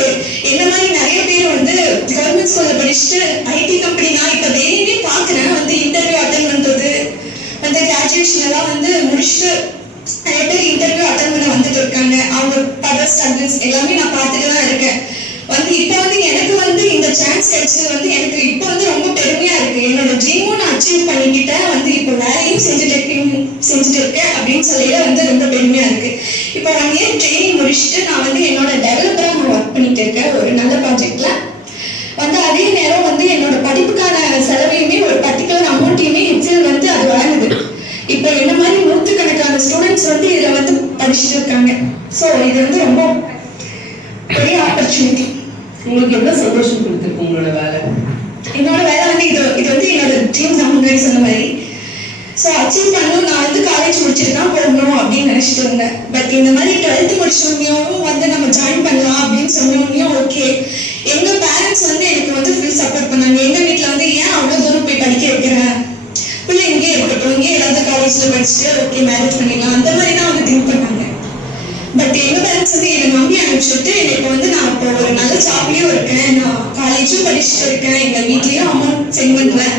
என்ன மாதிரி நிறைய பேர் வந்து கவர்மெண்ட் ஸ்கூல்ல படிச்சுட்டு ஐடி கம்பெனி நான் இப்ப டெய்லியுமே பாக்குறேன் வந்து இன்டர்வியூ அட்டன் பண்றது வந்து கிராஜுவேஷன் எல்லாம் வந்து முடிச்சுட்டு நிறைய பேர் இன்டர்வியூ அட்டன் பண்ண வந்துட்டு இருக்காங்க. அவங்க பவர் ஸ்ட்ரகிள்ஸ் எல்லாமே நான் பார்த்துட்டு தான் இருக்கேன். வந்து இப்ப வந்து எனக்கு வந்து இந்த சான்ஸ் கிடைச்சது வந்து எனக்கு இப்ப வந்து ரொம்ப பெருமையா இருக்கு. என்னோட ட்ரீமும் நான் அச்சீவ் பண்ணிக்கிட்டேன். வந்து இப்ப வேலையும் செஞ்சுட்டு இருக்கேன் அப்படின்னு சொல்லிட்டு வந்து ரொம்ப பெருமையா இருக்கு. இப்போ 1 year ட்ரைனிங் முடிச்சுட்டு நான் வந்து என்னோட டெவலப்பரா நான் ஒர்க் பண்ணிட்டு இருக்கேன் ஒரு நல்ல ப்ராஜெக்ட்ல. வந்து அதே நேரம் வந்து என்னோட படிப்புக்கான செலவையுமே ஒரு பர்டிகுலர் அமௌண்ட்டையுமே HCL வந்து அது வழங்குது. இப்போ என்ன மாதிரி நூற்றுக்கணக்கான ஸ்டூடெண்ட்ஸ் வந்து இதுல வந்து படிச்சுட்டு இருக்காங்க. ஸோ இது வந்து ரொம்ப பெரிய ஆப்பர்ச்சுனிட்டி. உங்களுக்கு எவ்வளவு சந்தோஷம் கொடுத்துருக்கு உங்களோட வேலை? என்னோட வேலை வந்து இது வந்து என்னோட ட்ரீம் தான் முன்னாடி சொன்ன மாதிரி. ஸோ அச்சீவ் பண்ணணும். நான் வந்து காலேஜ் முடிச்சுட்டு தான் போகணும் அப்படின்னு நினைச்சிட்டு இருந்தேன். பட் இந்த மாதிரி 12th முடிச்சோடனையும் வந்து நம்ம ஜாயின் பண்ணலாம் அப்படின்னு சொன்னோடனையும் ஓகே. எங்க பேரண்ட்ஸ் வந்து எனக்கு வந்து ஃபுல் சப்போர்ட் பண்ணாங்க. எங்க வீட்டில் வந்து ஏன் அவ்வளோ தூரம் போய் படிக்க வைக்கிறேன், பிள்ளை இங்கே இருக்கட்டும், இங்கே ஏதாவது காலேஜ்ல படிச்சுட்டு ஓகே மேரேஜ் பண்ணிடலாம் அந்த மாதிரி தான் வந்து திங்க் பண்ணாங்க. பட் எங்க பேரண்ட்ஸ் வந்து என்னை நம்பி அனுப்பிச்சுட்டு எனக்கு வந்து நான் இப்போ ஒரு நல்ல ஜாப்லயும் இருக்கேன். நான் காலேஜும் படிச்சுட்டு இருக்கேன். எங்க வீட்லயும் அமௌண்ட் சென்ட் பண்றேன்.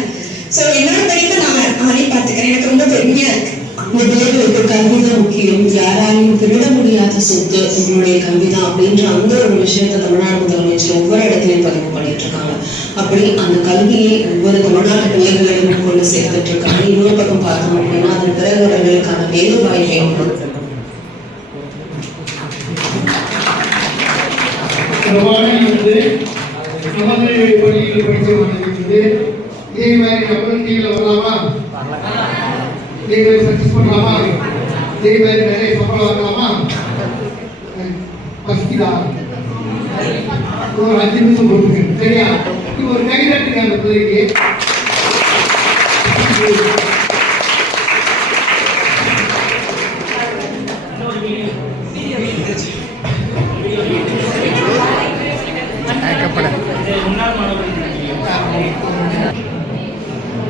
ஸோ என்னோட படிப்பை நானே பார்த்துக்கிறேன். எனக்கு ரொம்ப பெருமையா இருக்கு. இந்த பிள்ளைகளுக்கு கல்வி தான் முக்கியம், யாராலையும் திருட முடியாத சொத்து உங்களுடைய கல்வி தான் அப்படின்ற அந்த ஒரு விஷயத்த தமிழ்நாடு முதலமைச்சர் ஒவ்வொரு இடத்துலையும் பதிவு பண்ணிட்டு இருக்காங்க. அப்படி அந்த கல்வியை ஒவ்வொரு தமிழ்நாட்டு பிள்ளைகளிடம் கொண்டு சேர்த்துட்டு இருக்காங்க. இன்னொரு பக்கம் பார்த்தோம் அப்படின்னா அதன் பிறகு அவர்களுக்கான வேலை வாய்ப்பை வந்து சமநிலை பள்ளியில் படித்து வந்திருக்கிறது. இதே மாதிரி நம்மளும் டிவியில் வரலாமா, இதே மாதிரி சக்சஸ் பண்ணலாமா, இதே மாதிரி நிறைய சம்பளம் வாங்கலாமா? பசிக்குதா? ஒரு 5 நிமிஷம் கொடுங்க சரியா? ஒரு கை தட்டுங்க அந்த பிள்ளைக்கு.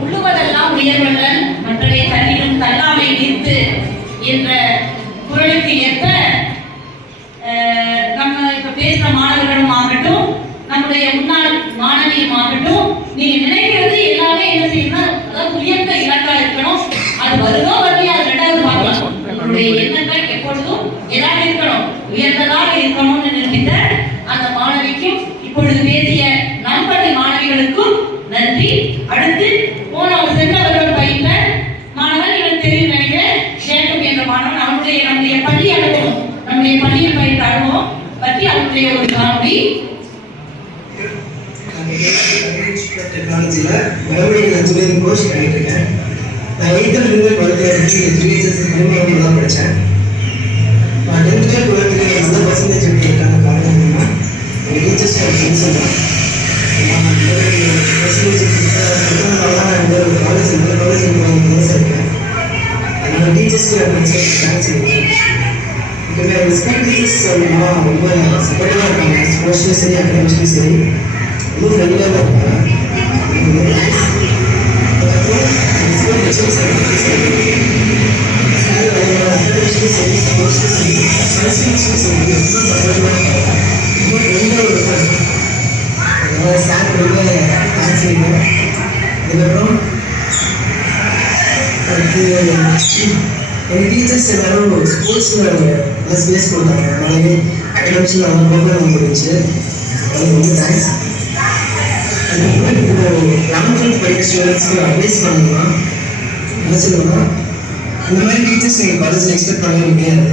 உள்ளுவதெல்லாம் உயர்வல்லன் மற்றதை தன்னிலும் தள்ளாமை நீர்த்து என்ற குரலுக்கு ஏற்ப நம்ம இப்ப பேசுற மாணவர்களும் ஆகட்டும், நம்முடைய முன்னாள் மாணவியும் ஆகட்டும், நீங்க நினைக்கிறது எல்லாமே என்ன செய்யணும், அதாவது உயர்ந்த இலக்கா இருக்கணும். அது வருதோ வரலையோ அது 2வது பார்க்கலாம். நம்மளுடைய எண்ணங்கள் எப்பொழுதும் எதாக இருக்கணும், உயர்ந்ததாக இருக்கணும்னு நினைத்த அந்த மாணவிக்கும் இப்பொழுது பேசிய நண்பர்கள் மாணவிகளுக்கும் நன்றி. அடுத்து போன ஒரு சென்றவர்கள் பயின்ற மாணவன் இவன் தெரியும் நினைக்கிறேன் ஜேக்கப் என்ற மாணவன் நம்முடைய பள்ளி அனுபவம், நம்முடைய பள்ளியில் பயின்ற அனுபவம் பற்றி அவருடைய ஒரு காணொலி. டெக்னாலஜியில் மறுபடியும் நான் இன்ஜினியரிங் கோர்ஸ் பண்ணிட்டு இருக்கேன். நான் 8th இருந்து 12th வரைக்கும் தான் படித்தேன். நான் 10th 12th நல்ல பர்சன்டேஜ் எடுத்துருக்கான காரணம் என்னன்னா எங்கள் டீச்சர்ஸ் ஃப்ரெண்ட்ஸ் தான். பர்சன்டேஜ் ஒரு காலேஜ் நல்ல காலேஜ் இருக்கேன். என்னோட டீச்சர்ஸ்க்கு தேங்க்ஸ் சொல்லியிருக்கேன். இப்போ ரெஸ்பெக்ட் டீச்சர்ஸ் அப்படின்னா ரொம்ப சப்போர்ட்டிவாக இருக்காங்க. ஸ்போர்ட்ஸ்லையும் சரி அகாடமிக்ஸ்லையும் சரி ரொம்ப ஃப்ரெண்ட்லியாக தான் இருக்காங்க. எங்கள் டீச்சர்ஸ் எல்லாரும் ஸ்போர்ட்ஸில் ப்ளஸ் பேஸ் கொடுத்தாங்க. அதனாலே அகாடமிக்ஸில் அவங்க ப்ரோக்ராம் வந்துருந்துச்சு. அதுக்கு ரொம்ப தேங்க்ஸ். இப்போ 11th படிக்கிற ஸ்டூடெண்ட்ஸ்க்கு அட்வைஸ் பண்ணணும்னா என்ன சொல்லுவோம்னா, இந்த மாதிரி டீச்சர்ஸ் நீங்கள் காலேஜில் எக்ஸ்பெக்ட் பண்ணவே முடியாது.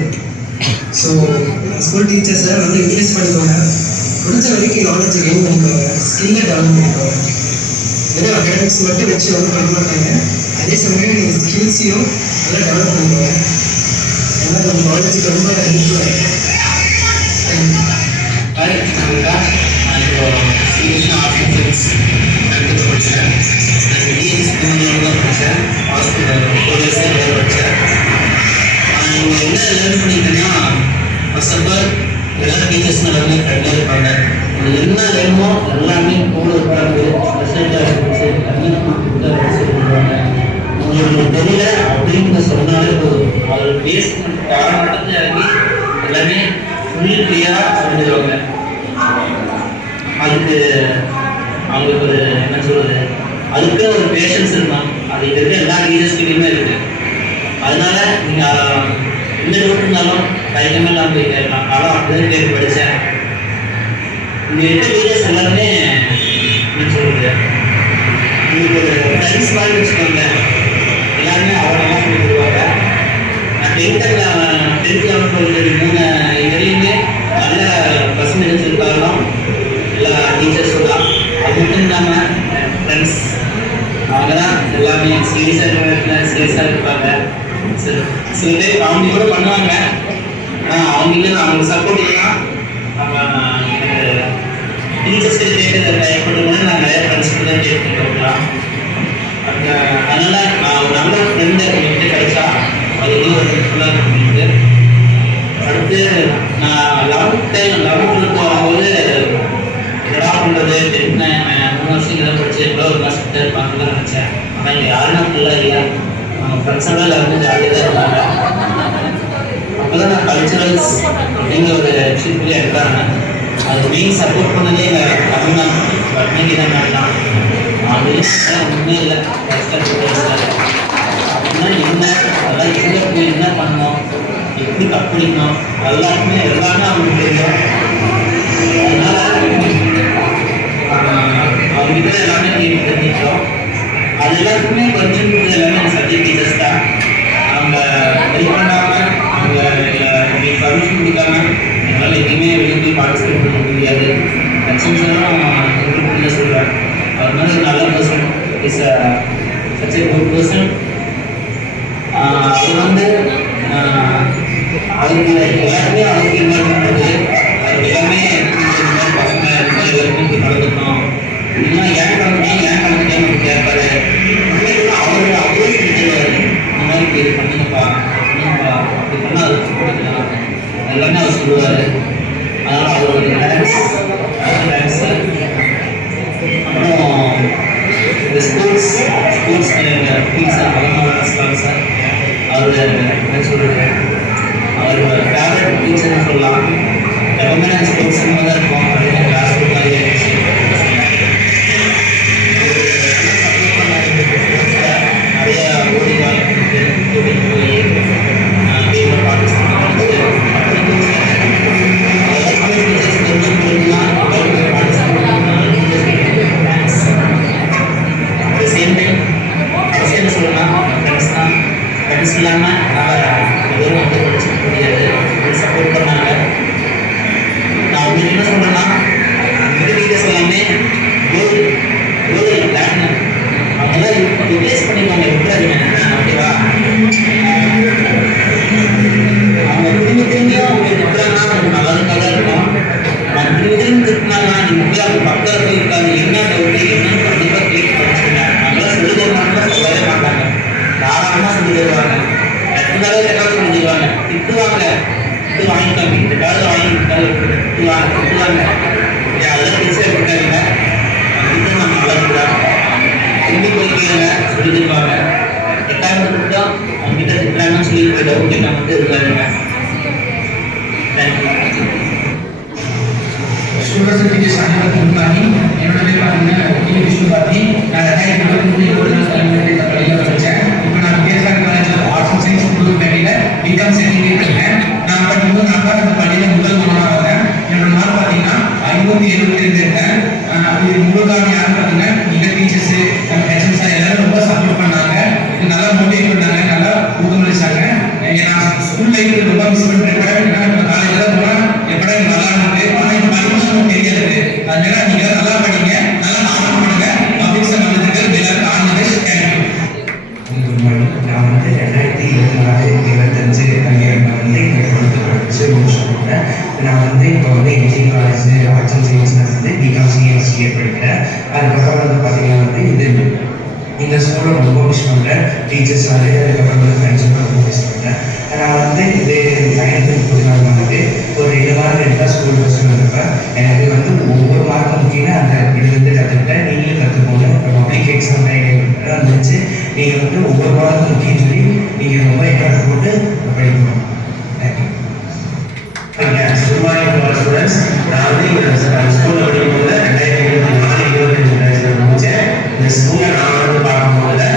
ஸோ ஸ்கூல் டீச்சர்ஸை வந்து யூட்டிலைஸ் பண்ணிக்கோங்க. முடிஞ்ச வரைக்கும் நாலேஜ் கெயின் பண்ணிக்கோங்க, ஸ்கில்லை டெவலப் பண்ணிக்கோங்க. வெறும் அகாடமிக்ஸ் மட்டும் வச்சு வந்து பண்ண மாட்டாங்க. அதே சமயம் ஸ்கில்ஸையும் நல்லா டெவலப் பண்ணிக்கோங்க. ஏன்னா நம்ம காலேஜுக்கு ரொம்ப ஹெல்ப்ஃபுல்லாக இருக்கும். நான் இப்போ சிஎஸ்சி ஆர்ட்ஸ் அண்ட் சயின்ஸ் படித்தேன். நான் டிஎன்எஸ் தான் படித்தேன். ஹாஸ்பிட்டல் 4 years படித்தேன். இவங்க என்ன லேர்ன் பண்ணிட்டேன்னா, ஃபர்ஸ்ட் ஆஃப் ஆல் எல்லாரும் டீச்சர்ஸ் எல்லாருமே ஃப்ரெண்ட்லியாக இருப்பாங்க. உங்களுக்கு என்ன வேணுமோ எல்லாமே கூட இருப்பாங்க. ஸ்பெஷலிட்டாக இருந்துச்சு பண்ணுவாங்க. உங்களுக்கு தெரியல அப்படின்னு சொன்னாலே போதும், அது பேஸ்மெண்ட் பாடமாட்டத்தில் இறங்கி எல்லாமே ஃபுல் கிளியராக சொல்லிடுவாங்க. அதுக்கு அவங்களுக்கு ஒரு என்ன சொல்றது, அதுக்கு ஒரு பேஷன்ஸ் இருக்கும். அது இருக்கிற எல்லா டீச்சர்ஸ்கிட்டையுமே இருக்குது. அதனால நீங்கள் எந்த டவுட் இருந்தாலும் தைரியமாக இல்லாமல் போய் கேட்கலாம். நானும் அப்படிதான் கேட்டு படித்தேன். இங்கே இருக்க டீச்சர்ஸ் எல்லாருமே என்ன சொல்கிறது, உங்களுக்கு ஒரு ஃப்ரெண்ட்ஸ் மாதிரி வச்சுக்கோங்க. எல்லாருமே அவ்வளோதான் சொல்லி கொடுவாங்க. நான் 10th 11th 3 இதுலேயுமே நல்ல பர்சன்டேஜ் இருக்காலும் எல்லா டீச்சர்ஸும் தான். அது மட்டும் இல்லாமல் ஃப்ரெண்ட்ஸ் அவங்க தான் எல்லாமே சீரியஸாக இருப்பாங்க. சில பேர் அவங்க கூட பண்ணுவாங்க. ஆனால் அவங்களுக்கு சப்போர்ட் இல்லைன்னா நம்ம டீச்சர்ஸ் கேட்கறது நான் நிறைய ஃப்ரெண்ட்ஸ்க்கு தான் கேட்டுக்கலாம். அதனால நான் ஒரு நல்ல ஃப்ரெண்டு என்கிட்ட கிடைச்சா அது இன்னும் ஒரு ஹெல்ப்ஃபுல்லாக இருக்குது. அடுத்து நான் 11th போகும்போது என்னடா பண்ணுறது, 10th 3 வருஷம் இங்கே தான் படிச்சு எவ்வளோ ஒரு கஷ்டத்தை இருப்பாங்கன்னு தான் நினச்சேன். ஆனால் இங்கே யாருன்னா ஃபுல்லாக இல்லை. அவங்க ஃப்ரெண்ட்ஸெல்லாம் எல்லாருமே ஜாலியாக தான் இருந்தாங்க. அப்போ தான் நான் கல்ச்சுரல்ஸ் அப்படிங்கிற ஒரு விஷயத்துலேயே எடுக்கிறாங்க. அது மெயின் சப்போர்ட் பண்ணதே எங்கள் தமிழ்நாடு பட்னகி தான் மேடம். அது ஒன்றுமே இல்லை. அப்படின்னா என்ன, அதெல்லாம் எங்கே போய் என்ன பண்ணணும், எப்படி கப்பிடிக்கணும், எல்லாமே அவங்களுக்கு தெரியும். அதனால அவங்ககிட்ட எல்லாமே தெரிஞ்சுக்கிறோம். அது எல்லாத்துக்குமே கொஞ்சம் எல்லாமே சப்ஜெக்ட் டீச்சர்ஸ் தான். அவங்க ஹெல்ப் பண்ணாமல் அவங்க எங்களுக்கு பர்மிஷன் கொடுக்காம எங்களால் எங்கேயுமே வெளியே போய் பார்ட்டிசிபேட் பண்ண முடியாது. லட்சம்லாம் எங்களுக்கு சொல்கிறேன். அவர் மாதிரி ஒரு நல்ல person, is such a good person. அவர் வந்து அவருக்கு எல்லாருமே அவருக்கு இன்வால்வ் பண்ணுறது, அவருக்கு எல்லாமே பசங்க எல்லாருமே போய் கலந்துக்கணும். இல்லைன்னா ஏன் கலந்துட்டேன்னு நமக்கு கேட்பாரு. அவரே சொல்லிடுவாரு, இந்த மாதிரி இது பண்ணுங்கப்பா அப்படி பண்ணால் அது கொடுக்கலாம் எல்லாமே அவர் சொல்லுவார். அதனால் அவரோட தேங்க்ஸ். அப்புறம் இந்த ஸ்போர்ட்ஸ் டீச்சர் சார், அவர் என்ன சொல்கிறது, அவர் ஃபேவரட் டீச்சர்னு சொல்லலாம். எப்பவுமே நாங்கள் ஸ்போர்ட்ஸ் தான் இருக்கோம். அப்படின்னு கிளாஸ் மாதிரி நிறைய ஓடி கூட்டிகிட்டு போய் கேமில் பார்ட்டிசிபேட் பண்ணிட்டு சேம் டைம் ஃபஸ்ட் என்ன சொல்லணும்னா ஃப்ரெண்ட்ஸ் தான். ஃப்ரெண்ட்ஸ் இல்லாமல் எதுவும் வந்து படிச்சுக்க முடியாது. சப்போர்ட் பண்ணாங்க. நான் உங்களுக்கு என்ன சொல்கிறேன்னா, இந்த டீச்சர்ஸ் எல்லாமே கோல்டு பிளாட்டினம் அவங்களாம் ரிப்ளேஸ் பண்ணிப்பாங்க. விட்டுறாதீங்க, ஓகேவா? அவங்க திரும்பியும் உங்களுக்கு திட்டுறாங்கன்னா உங்களுக்கு நல்லதுக்காக தான் இருக்கும். அவங்க திரும்பி திட்டினாங்கன்னா நீங்கள் போய் அவங்க பக்கத்தில் போய் இருக்காங்க, என்ன டவுட்டு என்னன்னு கண்டிப்பாக கேட்டு படிச்சுங்க. அவங்களாம் சொல்லி தருவாங்க, சொல்லவே மாட்டாங்க. தாராளமாக சொல்லி தருவாங்க. எத்தனாலும் எதாவது சொல்லி தருவாங்க. திட்டுவாங்க, திட்டு வாங்கிட்டாங்க, இந்த காலத்தில் வாங்கிட்டாங்க, திட்டுவாங்க. அதெல்லாம் பெருசாக இருக்காங்க. திட்டு நம்ம வளர்க்குறோம். திரும்பி போய் கேளுங்க, சொல்லி தருவாங்க. எட்டாவது திட்டம் அவங்ககிட்ட திட்டுறாங்கன்னு சொல்லி டவுட் கேட்டால் மட்டும் இருக்காருங்க. தேங்க்யூ. ஸ்டூடெண்ட்ஸ் டீச்சர்ஸ் அனைவருக்கும் குட் மார்னிங். என்னோட பேர் பார்த்தீங்கன்னா விஷ்ணு பார்த்தி. நான் 2023 தலைமுறை பள்ளியில் படித்தேன். இப்போ நான் KSR college arts and science புதுப்பேட்டையில் பிகாம் செகண்ட் இயர் இருக்கேன். நான் படிக்கும்போது நான் தான் இந்த பள்ளியில் முதல் மாணவராக இருந்தேன். என்னோட மார்க் பார்த்தீங்கன்னா 572 இருக்கேன். இது உங்களுக்காக யாரும் பார்த்தீங்கன்னா நீங்கள் டீச்சர்ஸு நம்ம ஹெச்எம்ஸா எல்லாரும் ரொம்ப சப்போர்ட் பண்ணாங்க, நல்லா மோட்டிவேட் பண்ணாங்க, நல்லா ஊக்கமளிச்சாங்க. நான் ஸ்கூல் லைஃப் ரொம்ப மிஸ் பண்ணிருக்கேன். ஏன்னா இப்போ காலேஜில் போனால் எப்படா இங்கே நல்லா இருக்கு, ஆனால் இப்போ படிக்கணும் தெரியாது. அதனால நீங்கள் நல்லா படிங்க, நல்லா மார்க் பண்ணுங்க. பப்ளிக் செக்டர் வந்ததுக்கு எல்லாருக்கும் ஆல் தி பெஸ்ட். வந்து இப்போ வந்து இன்ஜினியரிங் காலேஜ் ஆர்ட்ஸ் அண்ட் சயின்ஸில் வந்து பிகாம் சிஎஸ்சிஏ படிக்கிறேன். அதுக்கப்புறம் வந்து பார்த்தீங்கன்னா வந்து இந்த ஸ்கூலில் ரொம்ப மிஸ் பண்ணுறேன். டீச்சர்ஸ் நிறைய, அதுக்கப்புறம் வந்து ஃப்ரெண்ட்ஸும் ரொம்ப மிஸ் பண்ணுறேன். நான் வந்து இது 9th 14 வந்துட்டு ஒரு 7 மார்க் எடுத்தால் ஸ்கூல் ஃபஸ்ட்டு வந்திருப்பேன். எனக்கு வந்து ஒவ்வொரு மார்க்கும் முக்கியம் அந்த இதுலேருந்து கற்றுக்கிட்டேன். நீங்களும் கற்றுக்கோங்க. இப்போ பப்ளிக் எக்ஸாம் வந்துச்சு. நீங்கள் வந்து ஒவ்வொரு மார்க்கும் முக்கியம் சொல்லி நீங்கள் ரொம்ப எஃபர்ட் போட்டு படிக்கணும். Thank you. Good morning to all students. நான் வந்து ஸ்கூலில் படிக்கும்போது 2024-25 முடித்தேன். இந்த ஸ்கூலை நான் வந்து பார்க்கும்போது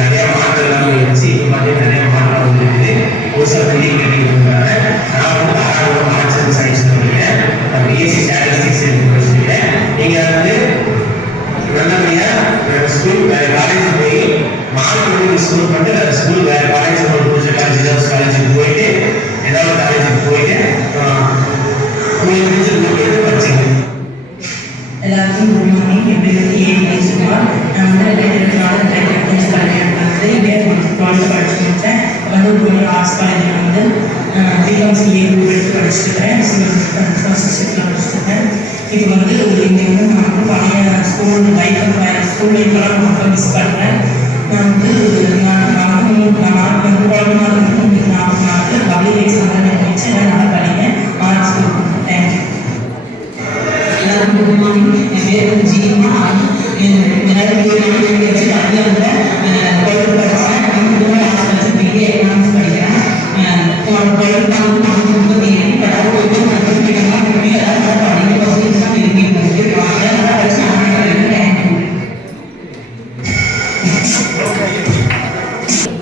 நிறைய மாற்றம்லாம் இருந்துச்சு. இப்போ பார்த்தீங்கன்னா நிறைய மாற்றம் வந்துருக்குது. புதுசாக பில்டிங் கட்டிக்கிறாங்க. நான் வந்து ஆர்ட்ஸ் அண்ட் சயின்ஸ் படிக்கிறேன். பிஎஸ்சி ஸ்டாட்டிஸ்டிக்ஸ் படிச்சிருக்கேன். நீங்கள் வந்து நல்லபடியாக ஸ்கூல் வேறு காலேஜ் போய் மாணவர்களுக்கு ஸ்கூல் பண்ணிட்டு ஸ்கூல் வேறு காலேஜ் பிடிச்ச காலேஜ் ஏதாவது காலேஜுக்கு போயிட்டு ஏதாவது காலேஜுக்கு போயிட்டு உங்களுக்கு படிச்சுங்க. எல்லாருக்கும் குட் மார்னிங். என் பேர் ஏ சுமார். நான் வந்து 2024 கல்யாணம் வந்து காலேஜ் படிச்சு முடித்தேன். வந்து ஒரு ஆர்ட்ஸ் காலேஜில் வந்து பிகாம் சிஏ எடுத்து படிச்சுருக்கேன். ஃபர்ஸ்ட் செட்டில் படிச்சுருக்கேன். இப்போ வந்து இங்கே வந்து நான் வந்து பழைய ஸ்கூல் லைஃப் ஸ்கூல் லைஃப்லாம் ரொம்ப மிஸ் பண்ணுறேன். நான் வந்து நான் வந்து குழந்தைமாக இருக்கும் நான் பப்ளிக் எக்ஸாம் நினைச்சு நல்லா படிங்க. மார்க்ஸ் கொடுக்கணும். தேங்க்யூ. எல்லாருக்கும் குட் மார்னிங். என் பேர் வந்து ஜீமா.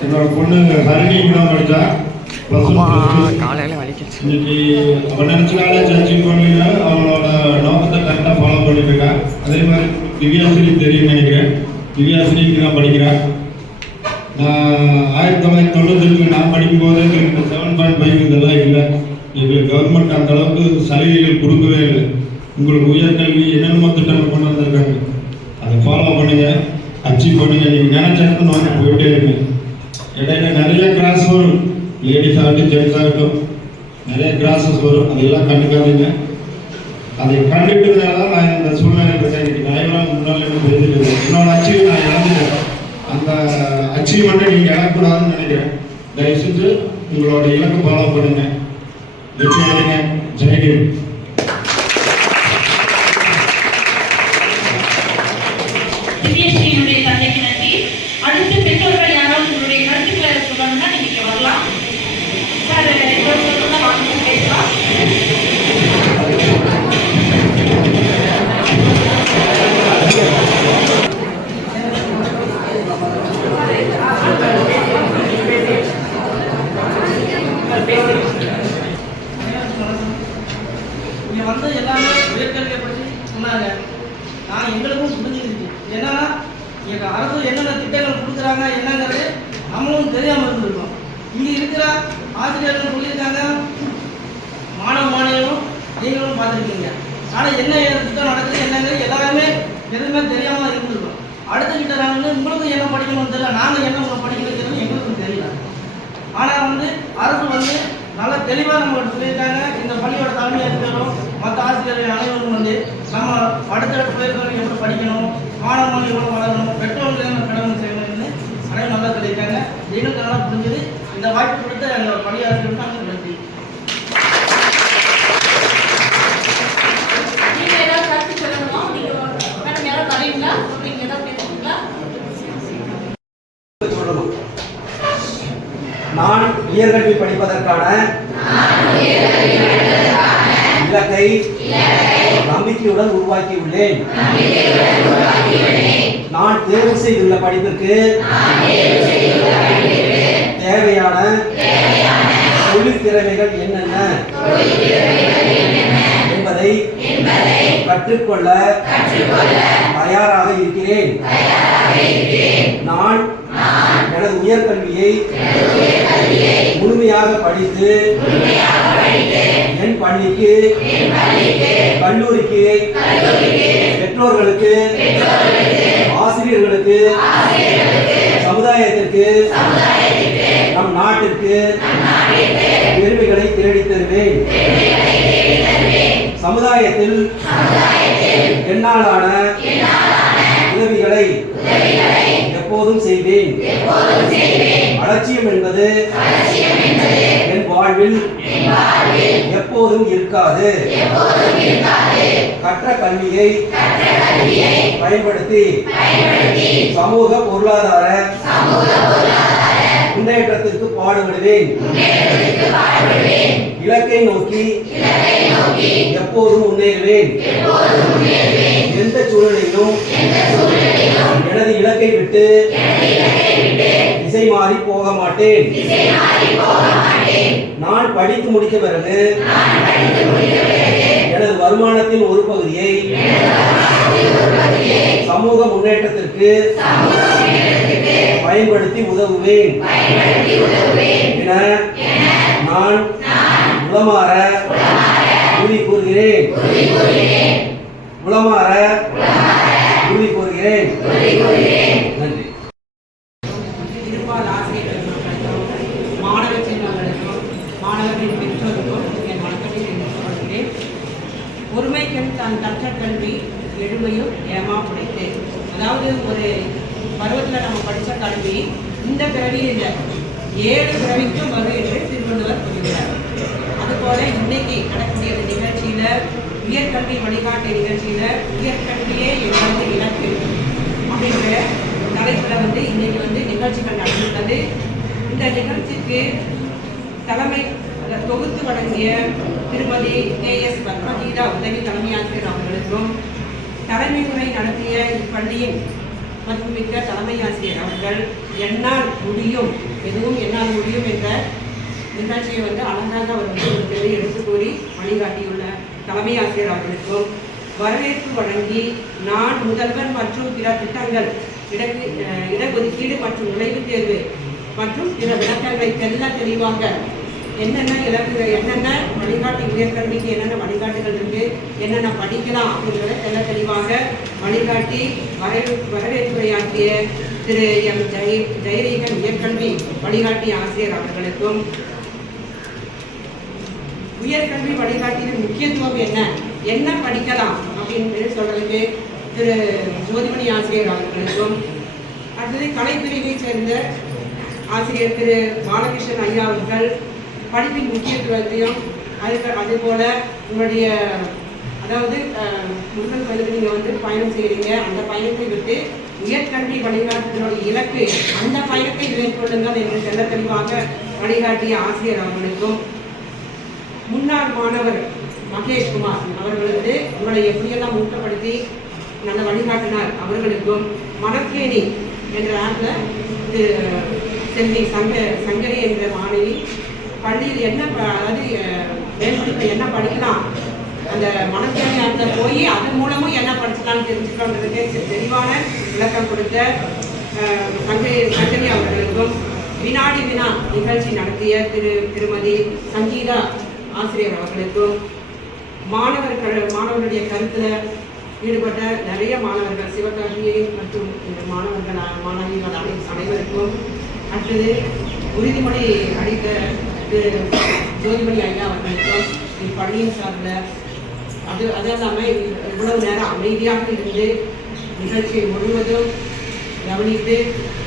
என்னோட பொண்ணு ஹரிணி தான் படித்தா. இன்னைக்கு அவன் நினச்சினாலே ஜட்ஜிங் பண்ணல, அவனோட நோக்கத்தை கரெக்டாக ஃபாலோ பண்ணிட்டு இருக்கான். அதே மாதிரி திவ்யாஸ்ரீ தெரியும் நினைக்கிறேன். திவ்யாஸ்ரீக்கு தான் படிக்கிறேன். நான் 1998 நான் படிக்கும்போது எங்களுக்கு 7.5 இதெல்லாம் இல்லை. எங்களுக்கு கவர்மெண்ட் அந்த அளவுக்கு சலுகைகள் கொடுக்கவே இல்லை. உங்களுக்கு உயர்கல்வி என்னென்ன திட்டங்கள் கொண்டு வந்திருக்காங்க, அதை ஃபாலோ பண்ணுங்க, அச்சீவ் பண்ணுங்க. நீங்கள் நினைச்ச இடத்துல நோக்கி போயிட்டே இருங்க. இடையில நிறைய கிராஸ் வரும், லேடிஸ் ஆகட்டும் ஜென்ஸ் ஆகட்டும் நிறைய கிராஸஸ் வரும். அதெல்லாம் கண்டுக்காதீங்க. அதை கண்டுக்கிட்டதுனால தான் நான் இந்த சூழ்நிலையில் இருக்கேன். இன்னைக்கு நான் முன்னால் எனக்கு தெரிஞ்சுக்கிறது என்னோட அச்சீவ் நான் இழந்துட்டேன். அந்த அச்சீவ்மெண்ட்டை நீங்கள் இழக்கூடாதுன்னு நினைக்கிறேன். தயவு செஞ்சு உங்களோட இலக்கை ஃபாலோ பண்ணுங்க. வெற்றி அடைங்க. ஜெயகிரி. திவ்யஸ்ரீனுடைய தந்தைக்கு நன்றி. அடுத்து பெற்றோர்கள் யாராவது உங்களுடைய கருத்துக்களை சொல்லணும்னா நீங்க வரலாம் சார். வாங்க பேசலாம். இங்கே வந்து எல்லாமே உயர்கல்வியை பற்றி சொன்னாங்க. நான் எங்களுக்கும் புரிஞ்சுக்கிச்சு. ஏன்னா எங்கள் அரசு என்னென்ன திட்டங்கள் கொடுக்குறாங்க என்னங்கிறது நம்மளும் தெரியாமல் இருந்திருக்கோம். இங்கே இருக்கிற ஆசிரியர்கள் சொல்லியிருக்காங்க, மாணவ மாணவிகளும் நீங்களும் பார்த்துருக்கீங்க. ஆனால் என்ன திட்டம் நடக்குது என்னங்கிறது எல்லாருமே எதுவுமே தெரியாமல் இருந்திருக்கோம். அடுத்த கிட்ட வந்து உங்களுக்கு என்ன படிக்கணும்னு தெரியல, நாங்கள் என்ன உங்களை படிக்கணுங்கிறது எங்களுக்கும் தெரியல. ஆனால் வந்து அரசு வந்து நல்லா தெளிவாக நம்ம சொல்லியிருக்காங்க. இந்த பள்ளியோட தலைமை இருக்கிறோம் மற்ற ஆசிரியர்கள் அனைவரும் வந்து நம்ம அடுத்தடுத்த பிள்ளைகளுக்கு எப்படி படிக்கணும், மாணவ மாணவிகளும் வளரணும், பெற்றோர்கள் என்ன கடமை செய்யணும்னு அனைவரும் நல்லா சொல்லியிருக்காங்க. எங்களுக்கு நல்லா புரிஞ்சது. இந்த வாய்ப்பு கொடுத்து எங்கள் பள்ளியாளர்களுக்கு நாங்கள் நன்றி. நீங்க ஏதாவது கருத்து சொல்லணுமா? நீங்க மேடம் யாராவது வரீங்களா? நீங்க ஏதாவது பேசுறீங்களா? நான் உயர்கல்வி படிப்பதற்கான இலக்கை நம்பிக்கையுடன் உருவாக்கியுள்ளேன். நான் தேர்வு செய்துள்ள படிப்பிற்கு தேவையான தொழிற்திறமைகள் என்னென்ன என்பதை கற்றுக்கொள்ள தயாராக இருக்கிறேன். நான் எனது உயர்கல்வியை முழுமையாக படித்து என் பள்ளிக்கு கல்லூரிக்கு பெற்றோர்களுக்கு ஆசிரியர்களுக்கு சமுதாயத்திற்கு நம் நாட்டிற்கு பெருமைகளை தேடித் தருவேன். சமுதாயத்தில் என்னாலான உதவிகளை எப்போதும் செய்வேன். அலட்சியம் என்பது என் வாழ்வில் எப்போதும் இருக்காது. கற்ற கல்வியை பயன்படுத்தி சமூக பொருளாதார முன்னேற்றத்திற்கு பாடுபடுவேன். இலக்கை நோக்கி எப்போதும் முன்னேறுவேன். எந்த சூழ்நிலையிலும் எனது இலக்கை விட்டு திசை மாறி போக மாட்டேன். நான் படித்து முடித்த பிறகு எனது வருமானத்தின் ஒரு பகுதியை சமூக முன்னேற்றத்திற்கு பயன்படுத்தி உதவுவேன் என நான் உளமாற உறுதி கூறுகிறேன். உளமாற உறுதி கூறுகிறேன். நன்றி. திருப்பால் ஆசிரியர்களுக்கும் மாணவ செல்வங்களுக்கும் மாணவர்களின் பெற்றோருக்கும் என் வணக்கத்தை தெரிவித்துக் கொள்கிறேன். ஒருமைக்கண் தான் கற்ற கல்வி எழுமையும் ஏமா புடைத்து. அதாவது ஒரு பருவத்தில் நம்ம படித்த கல்வி இந்த பிறவியில் இல்லை, 7 பிறவிக்கும் வரும் என்று திருவள்ளுவர் கூறுகிறார். அதுபோல இன்னைக்கு நடக்கக்கூடிய நிகழ்ச்சியில உயர்கல்வி வழிகாட்டு நிகழ்ச்சியில உயர்கல்வியே எங்களது இலக்கு அப்படிங்கிற தலைப்புல இன்னைக்கு நிகழ்ச்சிகள் நடந்துள்ளது. இந்த நிகழ்ச்சிக்கு தலைமை தொகுத்து வழங்கிய திருமதி KS பத்மகீதா உதவி தலைமை ஆசிரியர் அவர்களுக்கும் தலைமை உரை நடத்திய இப்பள்ளியின் மதிப்புமிக்க தலைமை ஆசிரியர் அவர்கள் என்னால் முடியும், எதுவும் என்னால் முடியும் என்ற நிகழ்ச்சியை அழகாக அவர்கள் ஒரு பெரிய எடுத்து கூறி வழிகாட்டியுள்ள தலைமை ஆசிரியர் அவர்களுக்கும் வரவேற்பு வழங்கி நான் முதல்வர் மற்றும் பிற திட்டங்கள் இடஒதுக்கீடு மற்றும் நுழைவுத் தேர்வு மற்றும் பிற விளக்கங்களை தெளிவாக என்னென்ன இலக்கு, என்னென்ன வழிகாட்டி உயர்கல்விக்கு என்னென்ன வழிகாட்டுகள் இருக்கு, என்னென்ன படிக்கலாம் அப்படிங்கிறத தெளிவாக வழிகாட்டி வரவேற்புரையாற்றிய திரு எம் ஜெயரீகன் உயர்கல்வி வழிகாட்டி ஆசிரியர் அவர்களுக்கும் உயர்கல்வி வழிகாட்டியின் முக்கியத்துவம் என்ன படிக்கலாம் அப்படின்னு சொல்றதுக்கு திரு ஜோதிமணி ஆசிரியர் அவர்களுக்கும் அடுத்தது கலைப்பிரிவை சேர்ந்த ஆசிரியர் திரு பாலகிருஷ்ணன் ஐயா அவர்கள் படிப்பின் முக்கியத்துவத்தையும் அதுபோல உங்களுடைய அதாவது முதல் பகுதிக்கு நீங்கள் பயணம் செய்கிறீங்க, அந்த பயணத்தை விட்டு உயர்கல்வி வழிகாட்டுதலுடைய இலக்கு அந்த பயணத்தை மேற்கொள்ளுங்கள் என்று தெளிவாக வழிகாட்டிய ஆசிரியர் அவர்களுக்கும் முன்னாள் மாணவர் மகேஷ்குமார் அவர்களுக்கு உங்களை எப்படியெல்லாம் ஊக்கப்படுத்தி நல்ல வழிகாட்டினார் அவர்களுக்கும் மணக்கேணி என்ற ஆப்ல செல்வி சங்கரி என்ற மாணவி பள்ளியில் என்ன அதாவது மேற்படிப்பு என்ன படிக்கலாம், அந்த மணக்கேணி ஆப்ல போய் அதன் மூலமும் என்ன படிச்சுக்கலாம்னு தெரிஞ்சுக்கலான்றதுக்கு தெளிவான விளக்கம் கொடுத்த சங்கரி அவர்களுக்கும் வினாடி வினா நிகழ்ச்சி நடத்திய திருமதி சங்கீதா ஆசிரியர் அவர்களுக்கும் மாணவர்களுடைய கருத்துல ஈடுபட்ட நிறைய மாணவர்கள் சிவகாசியை மற்றும் மாணவிகள் அனைவருக்கும் அடுத்தது உறுதிமொழி அளித்த ஜோதிமணி ஐயா அவர்களுக்கும் இப்பள்ளியின் சார்பில் அது இல்லாமல் இவ்வளவு நேரம் அமைதியாக இருந்து நிகழ்ச்சியை முழுவதும் கவனித்து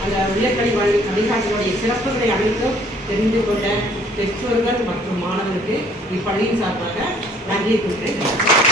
அந்த உயர்கல்வி வழிகாட்டுடைய சிறப்புகளை அனைத்தும் தெரிந்து கொண்ட பெற்றோர்கள் மற்றும் மாணவர்களுக்கு இப்பள்ளியின் சார்பாக நன்றியை கூறுகிறேன்.